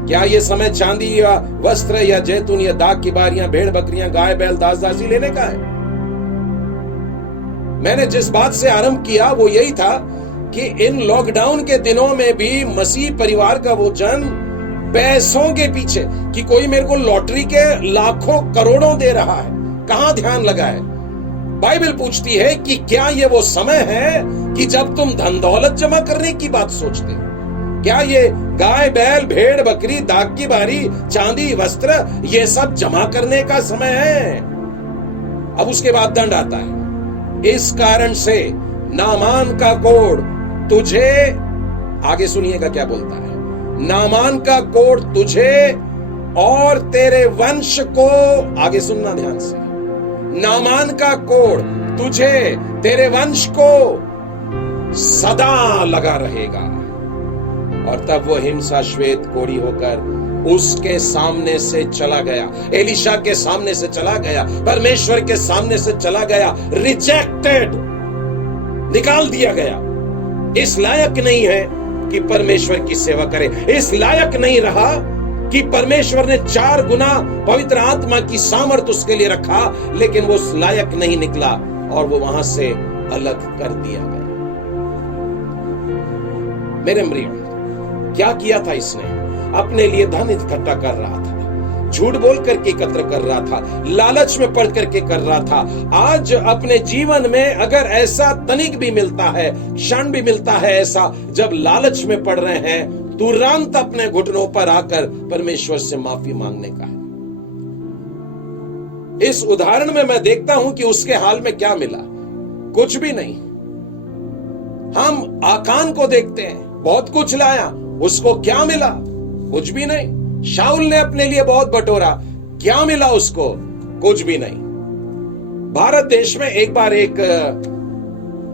क्या ये समय चांदी या वस्त्र या जैतून या दाग की बारियां, भेड़ बकरियां, गाय बैल, दास दासी लेने का है? मैंने जिस बात से आरंभ किया वो यही था कि इन लॉकडाउन के दिनों में भी मसीह परिवार का वो जन पैसों के पीछे, कि कोई मेरे को लॉटरी के लाखों करोड़ों दे रहा है, कहां ध्यान लगा है? बाइबल पूछती है कि क्या ये वो समय है कि जब तुम धन दौलत जमा करने की बात सोचते हो? क्या ये गाय बैल, भेड़ बकरी, दाग की बारी, चांदी वस्त्र, ये सब जमा करने का समय है? अब उसके बाद दंड आता है। इस कारण से नामान का कोढ़ तुझे, आगे सुनिएगा क्या बोलता है, नामान का कोढ़ तुझे और तेरे वंश को, आगे सुनना ध्यान से, नामान का कोढ़ तुझे, तेरे वंश को सदा लगा रहेगा। और तब वो हिंसा श्वेत कोढ़ी होकर उसके सामने से चला गया, एलीशा के सामने से चला गया, परमेश्वर के सामने से चला गया, रिजेक्टेड, निकाल दिया गया, इस लायक नहीं है कि परमेश्वर की सेवा करे, इस लायक नहीं रहा कि परमेश्वर ने 4 गुना पवित्र आत्मा की सामर्थ उसके लिए रखा, लेकिन वो उस लायक नहीं निकला और वो वहां से अलग कर दिया गया। मेरे प्रियो, क्या किया था इसने? अपने लिए धन इकट्ठा कर रहा था, झूठ बोल करके एकत्र कर रहा था, लालच में पड़ करके कर रहा था। आज अपने जीवन में अगर ऐसा तनिक भी मिलता है, क्षण भी मिलता है ऐसा, जब लालच में पड़ रहे हैं, तुरंत अपने घुटनों पर आकर परमेश्वर से माफी मांगने का है। इस उदाहरण में मैं देखता हूं कि उसके हाल में क्या मिला, कुछ भी नहीं। हम आकान को देखते हैं, बहुत कुछ लाया, उसको क्या मिला? कुछ भी नहीं। शाऊल ने अपने लिए बहुत बटोरा, क्या मिला उसको? कुछ भी नहीं। भारत देश में एक बार एक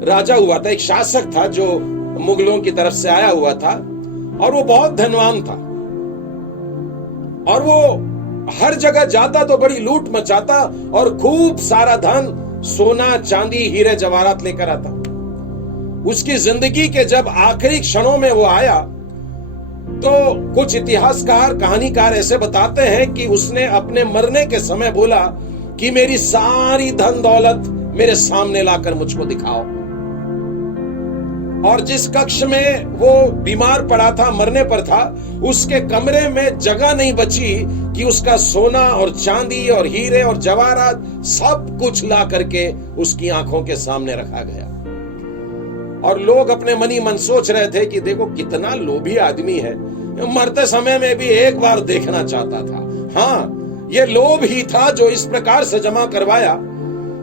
राजा हुआ था, एक शासक था जो मुगलों की तरफ से आया हुआ था, और वो बहुत धनवान था, और वो हर जगह जाता तो बड़ी लूट मचाता और खूब सारा धन, सोना चांदी हीरे जवाहरात लेकर आता। उसकी जिंदगी के जब आखिरी क्षणों में वो आया तो कुछ इतिहासकार, कहानीकार ऐसे बताते हैं कि उसने अपने मरने के समय बोला कि मेरी सारी धन दौलत मेरे सामने लाकर मुझको दिखाओ। और जिस कक्ष में वो बीमार पड़ा था, मरने पर था, उसके कमरे में जगह नहीं बची कि उसका सोना और चांदी और हीरे और जवाहरात सब कुछ ला करके उसकी आंखों के सामने रखा गया। और लोग अपने मनी मन सोच रहे थे कि देखो कितना लोभी आदमी है, मरते समय में भी एक बार देखना चाहता था। हाँ, ये लोभ ही था जो इस प्रकार से जमा करवाया,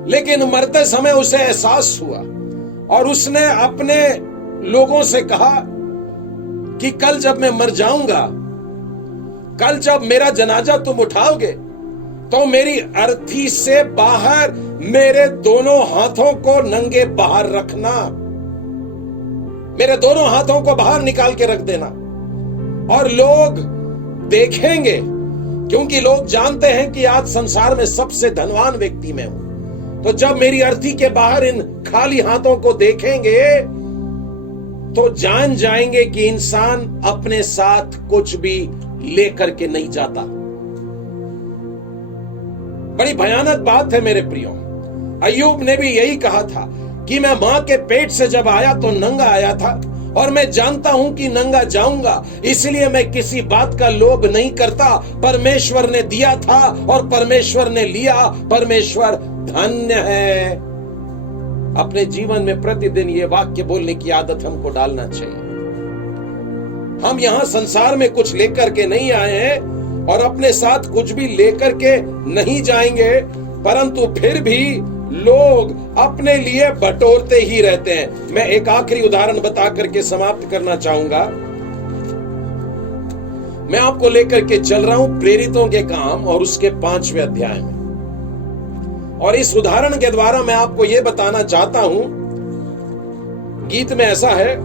लेकिन मरते समय उसे एहसास हुआ और उसने अपने लोगों से कहा कि कल जब मैं मर जाऊंगा, कल जब मेरा जनाजा तुम उठाओगे, तो मेरी अर्थी से बाहर मेरे दोनों हाथों को नंगे बाहर रखना, मेरे दोनों हाथों को बाहर निकाल के रख देना, और लोग देखेंगे, क्योंकि लोग जानते हैं कि आज संसार में सबसे धनवान व्यक्ति मैं हूं। तो जब मेरी अर्थी के बाहर इन खाली हाथों को देखेंगे तो जान जाएंगे कि इंसान अपने साथ कुछ भी लेकर के नहीं जाता। बड़ी भयानक बात है मेरे प्रियो। अय्यूब ने भी यही कहा था कि मैं मां के पेट से जब आया तो नंगा आया था, और मैं जानता हूं कि नंगा जाऊंगा, इसलिए मैं किसी बात का लोभ नहीं करता। परमेश्वर ने दिया था और परमेश्वर ने लिया, परमेश्वर धन्य है। अपने जीवन में प्रतिदिन ये वाक्य बोलने की आदत हमको डालना चाहिए। हम यहां संसार में कुछ लेकर के नहीं आए हैं और अपने साथ कुछ भी लेकर के नहीं जाएंगे, परंतु फिर भी लोग अपने लिए बटोरते ही रहते हैं। मैं एक आखिरी उदाहरण बता करके समाप्त करना चाहूंगा। मैं आपको लेकर के चल रहा हूं प्रेरितों के काम और उसके 5वें अध्याय में, और इस उदाहरण के द्वारा मैं आपको यह बताना चाहता हूं। गीत में ऐसा है,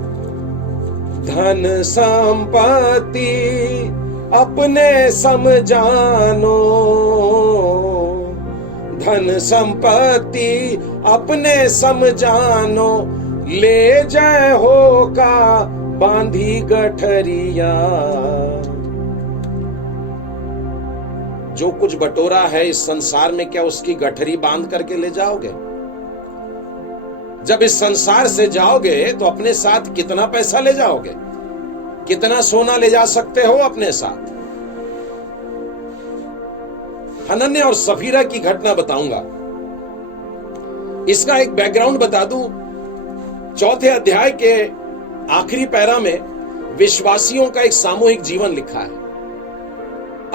धन संपत्ति अपने समझानो, धन संपत्ति अपने समझानो, ले जाए हो का बांधी गठरिया। जो कुछ बटोरा है इस संसार में, क्या उसकी गठरी बांध करके ले जाओगे? जब इस संसार से जाओगे तो अपने साथ कितना पैसा ले जाओगे? कितना सोना ले जा सकते हो अपने साथ? हनन्याह और सफीरा की घटना बताऊंगा। इसका एक बैकग्राउंड बता दूं। 4थे अध्याय के आखिरी पैरा में विश्वासियों का एक सामूहिक जीवन लिखा है।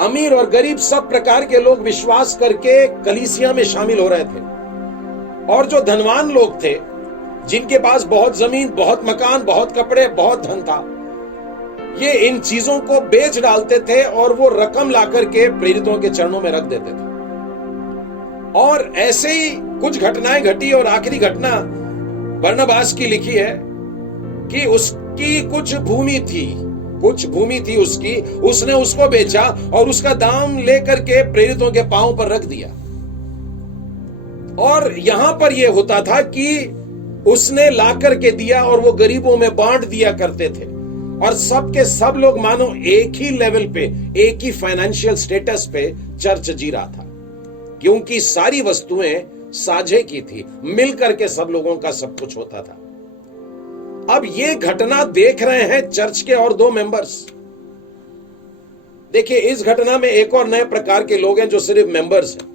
अमीर और गरीब सब प्रकार के लोग विश्वास करके कलीसिया में शामिल हो रहे थे, और जो धनवान लोग थे, जिनके पास बहुत जमीन, बहुत मकान, बहुत कपड़े, बहुत धन था, ये इन चीजों को बेच डालते थे और वो रकम लाकर के प्रेरितों के चरणों में रख देते थे। और ऐसे ही कुछ घटनाएं घटी, और आखिरी घटना बरनबास की लिखी है कि उसकी कुछ भूमि थी उसकी, उसने उसको बेचा और उसका दाम लेकर के प्रेरितों के पांव पर रख दिया। और यहां पर यह होता था कि उसने ला करके दिया और वो गरीबों में बांट दिया करते थे। और सब के सब लोग मानो एक ही लेवल पे, एक ही फाइनेंशियल स्टेटस पे चर्च जी रहा था, क्योंकि सारी वस्तुएं साझे की थी, मिलकर के सब लोगों का सब कुछ होता था। अब ये घटना देख रहे हैं चर्च के और 2 मेंबर्स। देखिए, इस घटना में एक और नए प्रकार के लोग हैं जो सिर्फ मेंबर्स हैं।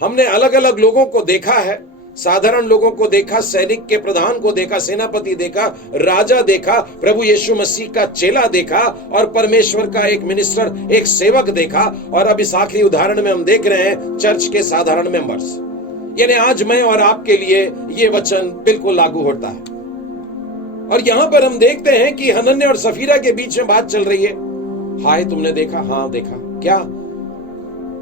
हमने अलग अलग लोगों को देखा है, साधारण लोगों को देखा, सैनिक के प्रधान को देखा, सेनापति देखा, राजा देखा, प्रभु यीशु मसीह का चेला देखा, और परमेश्वर का एक मिनिस्टर, एक सेवक देखा, और अब इस आखिरी उदाहरण में हम देख रहे हैं चर्च के साधारण मेंबर्स। यानी आज मैं और आपके लिए ये वचन बिल्कुल लागू होता है। और यहां पर हम देखते हैं कि हनन्याह और सफीरा के बीच में बात चल रही है। हाय, तुमने देखा? हाँ देखा। क्या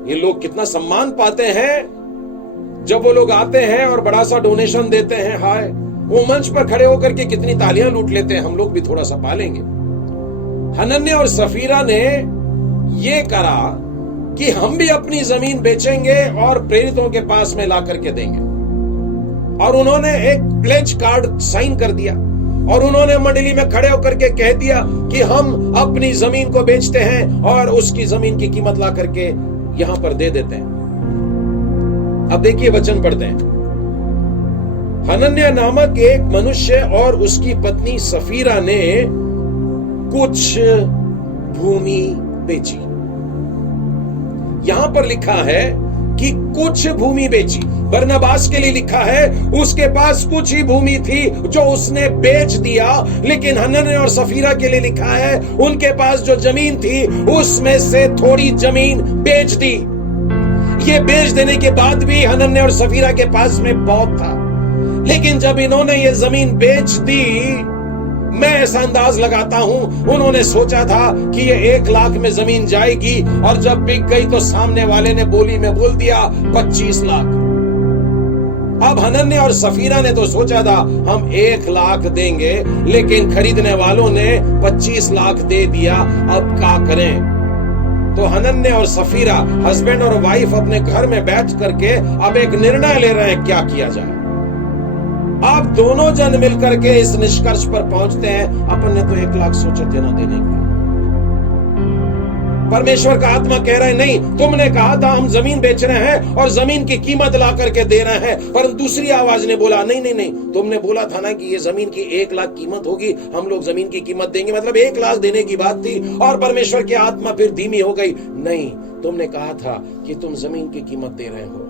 ये लोग कितना सम्मान पाते हैं जब वो लोग आते हैं और बड़ा सा डोनेशन देते हैं। हाय, वो मंच पर खड़े होकर के कितनी तालियां लूट लेते हैं। हम लोग भी थोड़ा सा पालेंगे। हनन्याह और सफीरा ने ये करा कि हम भी अपनी जमीन बेचेंगे और प्रेरितों के पास में ला करके देंगे। और उन्होंने एक प्लेज कार्ड साइन कर दिया और उन्होंने मंडली में खड़े होकर के कह दिया कि हम अपनी जमीन को बेचते हैं और उसकी जमीन की कीमत ला करके यहां पर दे देते हैं। अब देखिए, वचन पढ़ते हैं। हनन्याह नामक एक मनुष्य और उसकी पत्नी सफीरा ने कुछ भूमि बेची। यहां पर लिखा है कि कुछ भूमि बेची। बरनबास के लिए लिखा है उसके पास कुछ ही भूमि थी जो उसने बेच दिया, लेकिन हनन्याह और सफीरा के लिए लिखा है उनके पास जो जमीन थी उसमें से थोड़ी जमीन बेच दी। ये बेच देने के बाद भी हनन्याह और सफीरा के पास में बहुत था, लेकिन जब इन्होंने ये जमीन बेच दी, मैं ऐसा अंदाज लगाता हूं उन्होंने सोचा था कि ये 1 लाख में जमीन जाएगी, और जब बिक गई तो सामने वाले ने बोली में बोल दिया 25 लाख। अब हनन्याह और सफीरा ने तो सोचा था हम 1 लाख देंगे, लेकिन खरीदने वालों ने 25 लाख दे दिया। अब क्या करें? तो हनन्याह और सफीरा, हस्बैंड और वाइफ, अपने घर में बैठ करके अब एक निर्णय ले रहे हैं क्या किया जाए। आप दोनों जन मिलकर के इस निष्कर्ष पर पहुंचते हैं अपन ने तो 1 लाख सोचा देना देने की। परमेश्वर का आत्मा कह रहा है नहीं, तुमने कहा था हम जमीन बेच रहे हैं और जमीन की कीमत ला करके दे रहे हैं, परंतु दूसरी आवाज ने बोला नहीं नहीं नहीं, तुमने बोला था ना कि ये जमीन की 1 लाख कीमत होगी, हम लोग जमीन की कीमत देंगे, मतलब 1 लाख देने की बात थी। और परमेश्वर की आत्मा फिर धीमी हो गई, नहीं, तुमने कहा था कि तुम जमीन की कीमत दे रहे हो।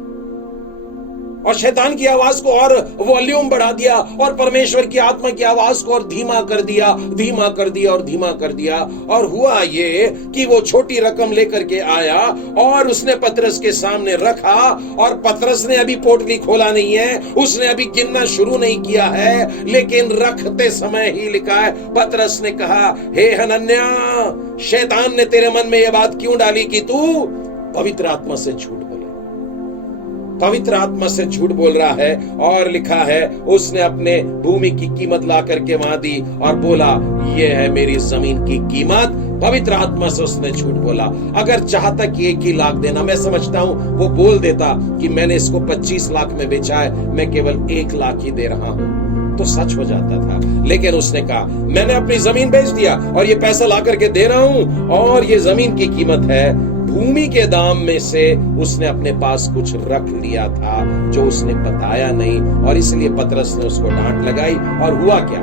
और शैतान की आवाज को और वॉल्यूम बढ़ा दिया और परमेश्वर की आत्मा की आवाज को और धीमा कर दिया, धीमा कर दिया और धीमा कर दिया। और हुआ ये कि वो छोटी रकम लेकर के आया और उसने पतरस के सामने रखा, और पतरस ने अभी पोटली खोला नहीं है, उसने अभी गिनना शुरू नहीं किया है, लेकिन रखते समय ही लिखा है पतरस ने कहा, हे हनन्याह, शैतान ने तेरे मन में यह बात क्यों डाली कि तू पवित्र आत्मा से झूठ बोले। पवित्र आत्मा से झूठ बोल रहा है। और लिखा है उसने अपने भूमि की कीमत ला करके वहां दी और बोला यह है मेरी जमीन की कीमत। पवित्र आत्मा से उसने झूठ बोला। अगर चाहता कि 1 ही लाख देना, मैं समझता हूं वो बोल देता कि मैंने इसको 25 लाख में बेचा है, मैं केवल 1 लाख ही दे रहा हूं, तो सच हो जाता था। लेकिन उसने कहा मैंने अपनी जमीन बेच दिया और ये पैसा ला करके दे रहा हूं, और ये जमीन की कीमत है। भूमि के दाम में से उसने अपने पास कुछ रख लिया था जो उसने बताया नहीं, और इसलिए पतरस ने उसको डांट लगाई। और हुआ क्या,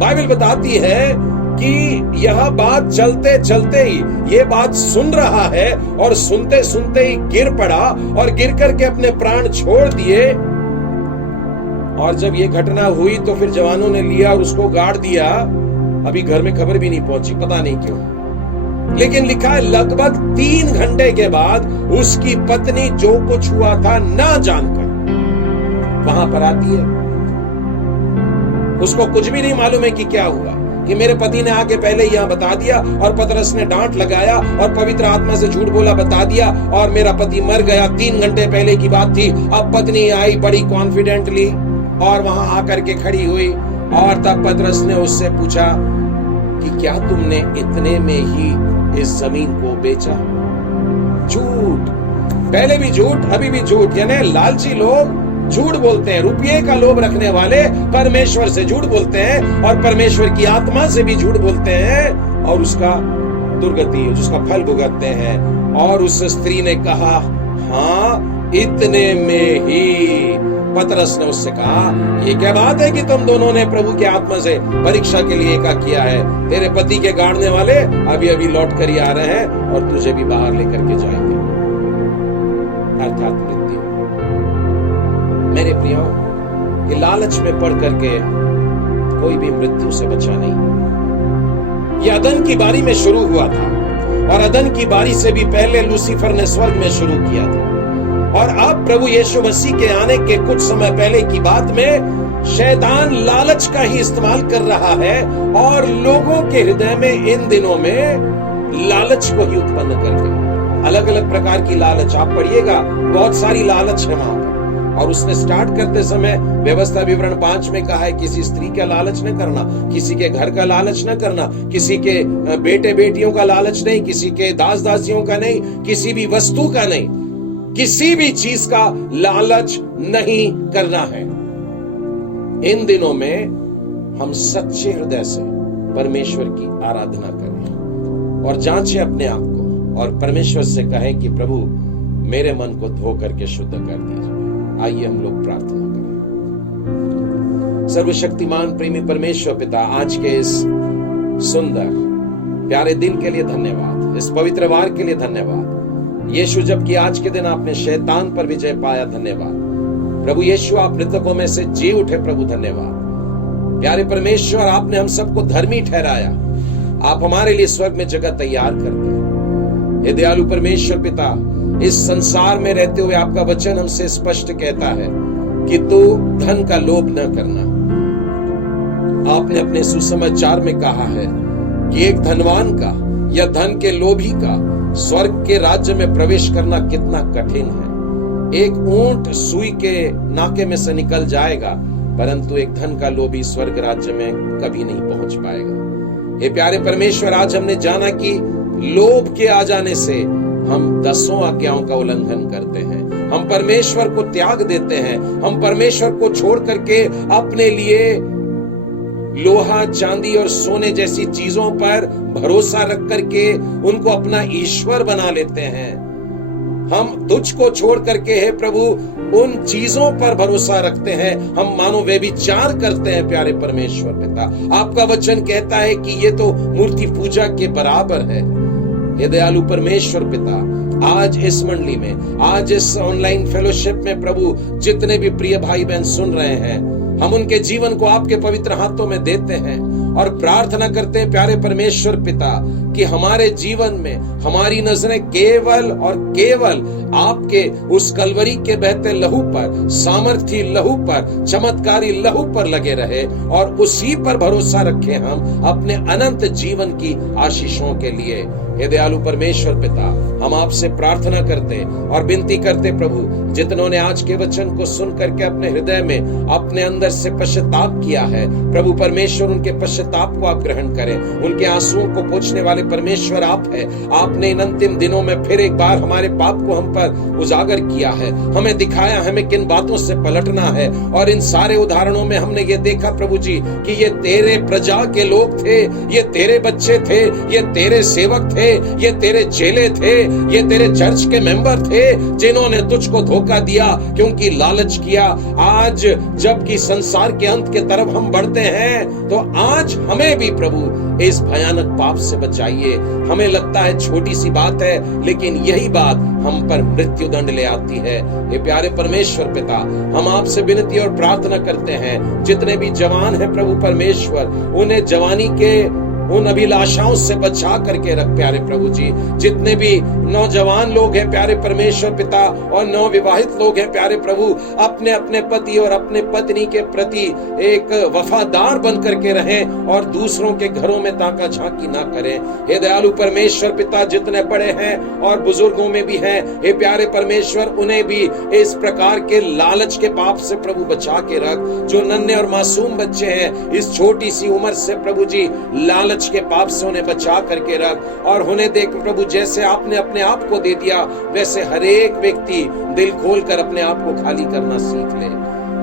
बाइबल बताती है कि यह बात चलते चलते ही ये बात सुन रहा है, और सुनते सुनते ही गिर पड़ा और गिर करके अपने प्राण छोड़ दिए। और जब ये घटना हुई तो फिर जवानों ने लिया और उसको गाड़ दिया। अभी घर में खबर भी नहीं पहुंची, पता नहीं क्यों। लेकिन लिखा है लगभग 3 घंटे के बाद उसकी पत्नी जो कुछ हुआ था ना जानकर वहां पर आती है। उसको कुछ भी नहीं मालूम है कि क्या हुआ, कि मेरे पति ने आके पहले यहां बता दिया और पतरस ने डांट लगाया और पवित्र आत्मा से झूठ बोला, बता दिया, और मेरा पति मर गया। 3 घंटे पहले की बात थी। अब पत्नी आई बड़ी कॉन्फिडेंटली और वहां आकर के खड़ी हुई, और तब पतरस ने उससे पूछा कि क्या तुमने इतने में ही इस जमीन को बेचा? झूठ, पहले भी झूठ, अभी भी झूठ। यानी लालची लोग झूठ बोलते हैं। रुपये का लोभ रखने वाले परमेश्वर से झूठ बोलते हैं और परमेश्वर की आत्मा से भी झूठ बोलते हैं और उसका दुर्गति, उसका फल भुगतते हैं। और उस स्त्री ने कहा, हाँ, इतने में ही पतरस ने उससे कहा, ये क्या बात है कि तुम दोनों ने प्रभु के आत्मा से परीक्षा के लिए एका किया है? तेरे पति के गाड़ने वाले अभी अभी लौट कर ही आ रहे हैं और तुझे भी बाहर लेकर के जाएंगे, अर्थात मृत्यु। मेरे प्रियो, ये लालच में पड़ करके कोई भी मृत्यु से बचा नहीं। ये अदन की बारी में शुरू हुआ था और अदन की बारी से भी पहले लूसीफर ने स्वर्ग में शुरू किया था। और अब प्रभु यीशु मसीह के आने के कुछ समय पहले की बात में शैतान लालच का ही इस्तेमाल कर रहा है और लोगों के हृदय में इन दिनों में लालच को ही उत्पन्न करके, अलग अलग प्रकार की लालच, आप पढ़िएगा, बहुत सारी लालच है वहां पर। और उसने स्टार्ट करते समय व्यवस्था विवरण 5 में कहा है, किसी स्त्री का लालच न करना, किसी के घर का लालच न करना, किसी के बेटे बेटियों का लालच नहीं, किसी के दास दासियों का नहीं, किसी भी वस्तु का नहीं, किसी भी चीज का लालच नहीं करना है। इन दिनों में हम सच्चे हृदय से परमेश्वर की आराधना करें और जांचें अपने आप को और परमेश्वर से कहें कि प्रभु मेरे मन को धो करके शुद्ध कर दीजिए। आइए हम लोग प्रार्थना करें। सर्वशक्तिमान प्रेमी परमेश्वर पिता, आज के इस सुंदर प्यारे दिन के लिए धन्यवाद, इस पवित्र वार के लिए धन्यवाद। यीशु, जबकि आज के दिन आपने शैतान पर विजय पाया, धन्यवाद प्रभु यीशु। आप मृतकों में से जी उठे, प्रभु धन्यवाद। प्यारे परमेश्वर, आपने हम सबको धर्मी ठहराया, आप हमारे लिए स्वर्ग में जगह तैयार करते हैं। हे दयालु परमेश्वर पिता, इस संसार में रहते हुए आपका वचन हमसे स्पष्ट कहता है कि तू धन का लोभ न करना। आपने अपने सुसमाचार में कहा है कि एक धनवान का या धन के लोभी का स्वर्ग के राज्य में प्रवेश करना कितना कठिन है। एक ऊंट सुई के नाके में से निकल जाएगा, परंतु एक धन का लोभी स्वर्ग राज्य में कभी नहीं पहुंच पाएगा। हे प्यारे परमेश्वर, आज हमने जाना कि लोभ के आ जाने से हम 10 आज्ञाओं का उल्लंघन करते हैं, हम परमेश्वर को त्याग देते हैं, हम परमेश्वर को छोड़ करके अपने लिए लोहा, चांदी और सोने जैसी चीजों पर भरोसा रख करके उनको अपना ईश्वर बना लेते हैं। हम तुझको छोड़ करके, हे प्रभु, उन चीजों पर भरोसा रखते हैं, हम मानो व्यभिचार करते हैं। प्यारे परमेश्वर पिता, आपका वचन कहता है कि ये तो मूर्ति पूजा के बराबर है। हे दयालु परमेश्वर पिता, आज इस मंडली में, आज इस ऑनलाइन फेलोशिप में प्रभु, जितने भी प्रिय भाई बहन सुन रहे हैं, हम उनके जीवन को आपके पवित्र हाथों में देते हैं और प्रार्थना करते हैं प्यारे परमेश्वर पिता कि हमारे जीवन में हमारी नजरें केवल और केवल आपके उस कलवरी के बहते लहू पर, सामर्थी लहू पर, चमत्कारी लहू पर लगे रहे और उसी पर भरोसा रखें हम अपने अनंत जीवन की आशीषों के लिए। हे दयालु परमेश्वर पिता, हम आपसे प्रार्थना करते और विनती करते प्रभु, जितनों ने आज के वचन को सुन करके अपने हृदय में, अपने अंदर से पश्चाताप किया है, प्रभु परमेश्वर उनके पश्चाताप को आप ग्रहण करें। उनके आंसुओं को पोंछने वाले परमेश्वर आप है। आपने इन अंतिम दिनों में फिर एक बार हमारे पाप को हम पर उजागर किया है, हमें दिखाया हमें किन बातों से पलटना है। और इन सारे उदाहरणों में हमने ये देखा प्रभु जी कि ये तेरे प्रजा के लोग थे, ये तेरे बच्चे थे, ये तेरे सेवक थे, ये तेरे चेले थे, ये तेरे चर्च के मेंबर थे, जिन्होंने तुझको धोखा दिया क्योंकि लालच किया। आज जबकि संसार के अंत के तरफ हम बढ़ते हैं, तो आज हमें भी प्रभु इस भयानक पाप से बचाइए। हमें लगता है छोटी सी बात है, लेकिन यही बात हम पर मृत्यु दंड ले आती है। ये प्यारे परमेश्वर पिता, हम आपसे विनती और प्रार्थना करते हैं, जितने भी जवान हैं प्रभु परमेश्वर, उन्हें जवानी के उन अभिलाषाओं से बचा करके रख प्यारे प्रभु जी। जितने भी नौजवान लोग हैं प्यारे परमेश्वर पिता और नवविवाहित लोग हैं प्यारे प्रभु, अपने अपने पति और अपने पत्नी के प्रति एक वफादार बन करके रहें और दूसरों के घरों में ताका झांकी ना करें। हे दयालु परमेश्वर पिता, जितने बड़े हैं और बुजुर्गों में भी हैं, हे प्यारे परमेश्वर, उन्हें भी इस प्रकार के लालच के पाप से प्रभु बचा के रख। जो नन्हे और मासूम बच्चे हैं, इस छोटी सी उम्र से प्रभु जी लालच के पाप से उन्हें बचा करके रख। और उन्हें देख प्रभु, जैसे आपने अपने आप को दे दिया, वैसे हर एक व्यक्ति दिल खोलकर अपने आप को खाली करना सीख ले।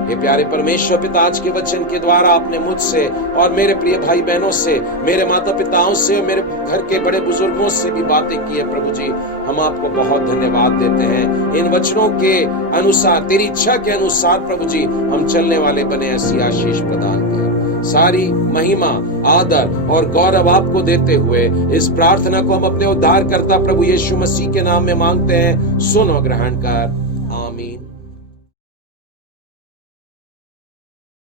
ये प्यारे परमेश्वर पिता, आज के वचन के द्वारा आपने मुझसे और मेरे प्रिय भाई बहनों से, मेरे माता पिताओं से, मेरे घर के बड़े बुजुर्गों से भी बातें की है प्रभु जी। हम आपको बहुत धन्यवाद देते हैं। इन वचनों के अनुसार, तेरी इच्छा के अनुसार प्रभु जी हम चलने वाले बने, ऐसी आशीष प्रदान कर। सारी महिमा, आदर और गौरव आपको देते हुए इस प्रार्थना को हम अपने उद्धारकर्ता प्रभु यीशु मसीह के नाम में मांगते हैं। सुनो, ग्रहण कर। आमीन।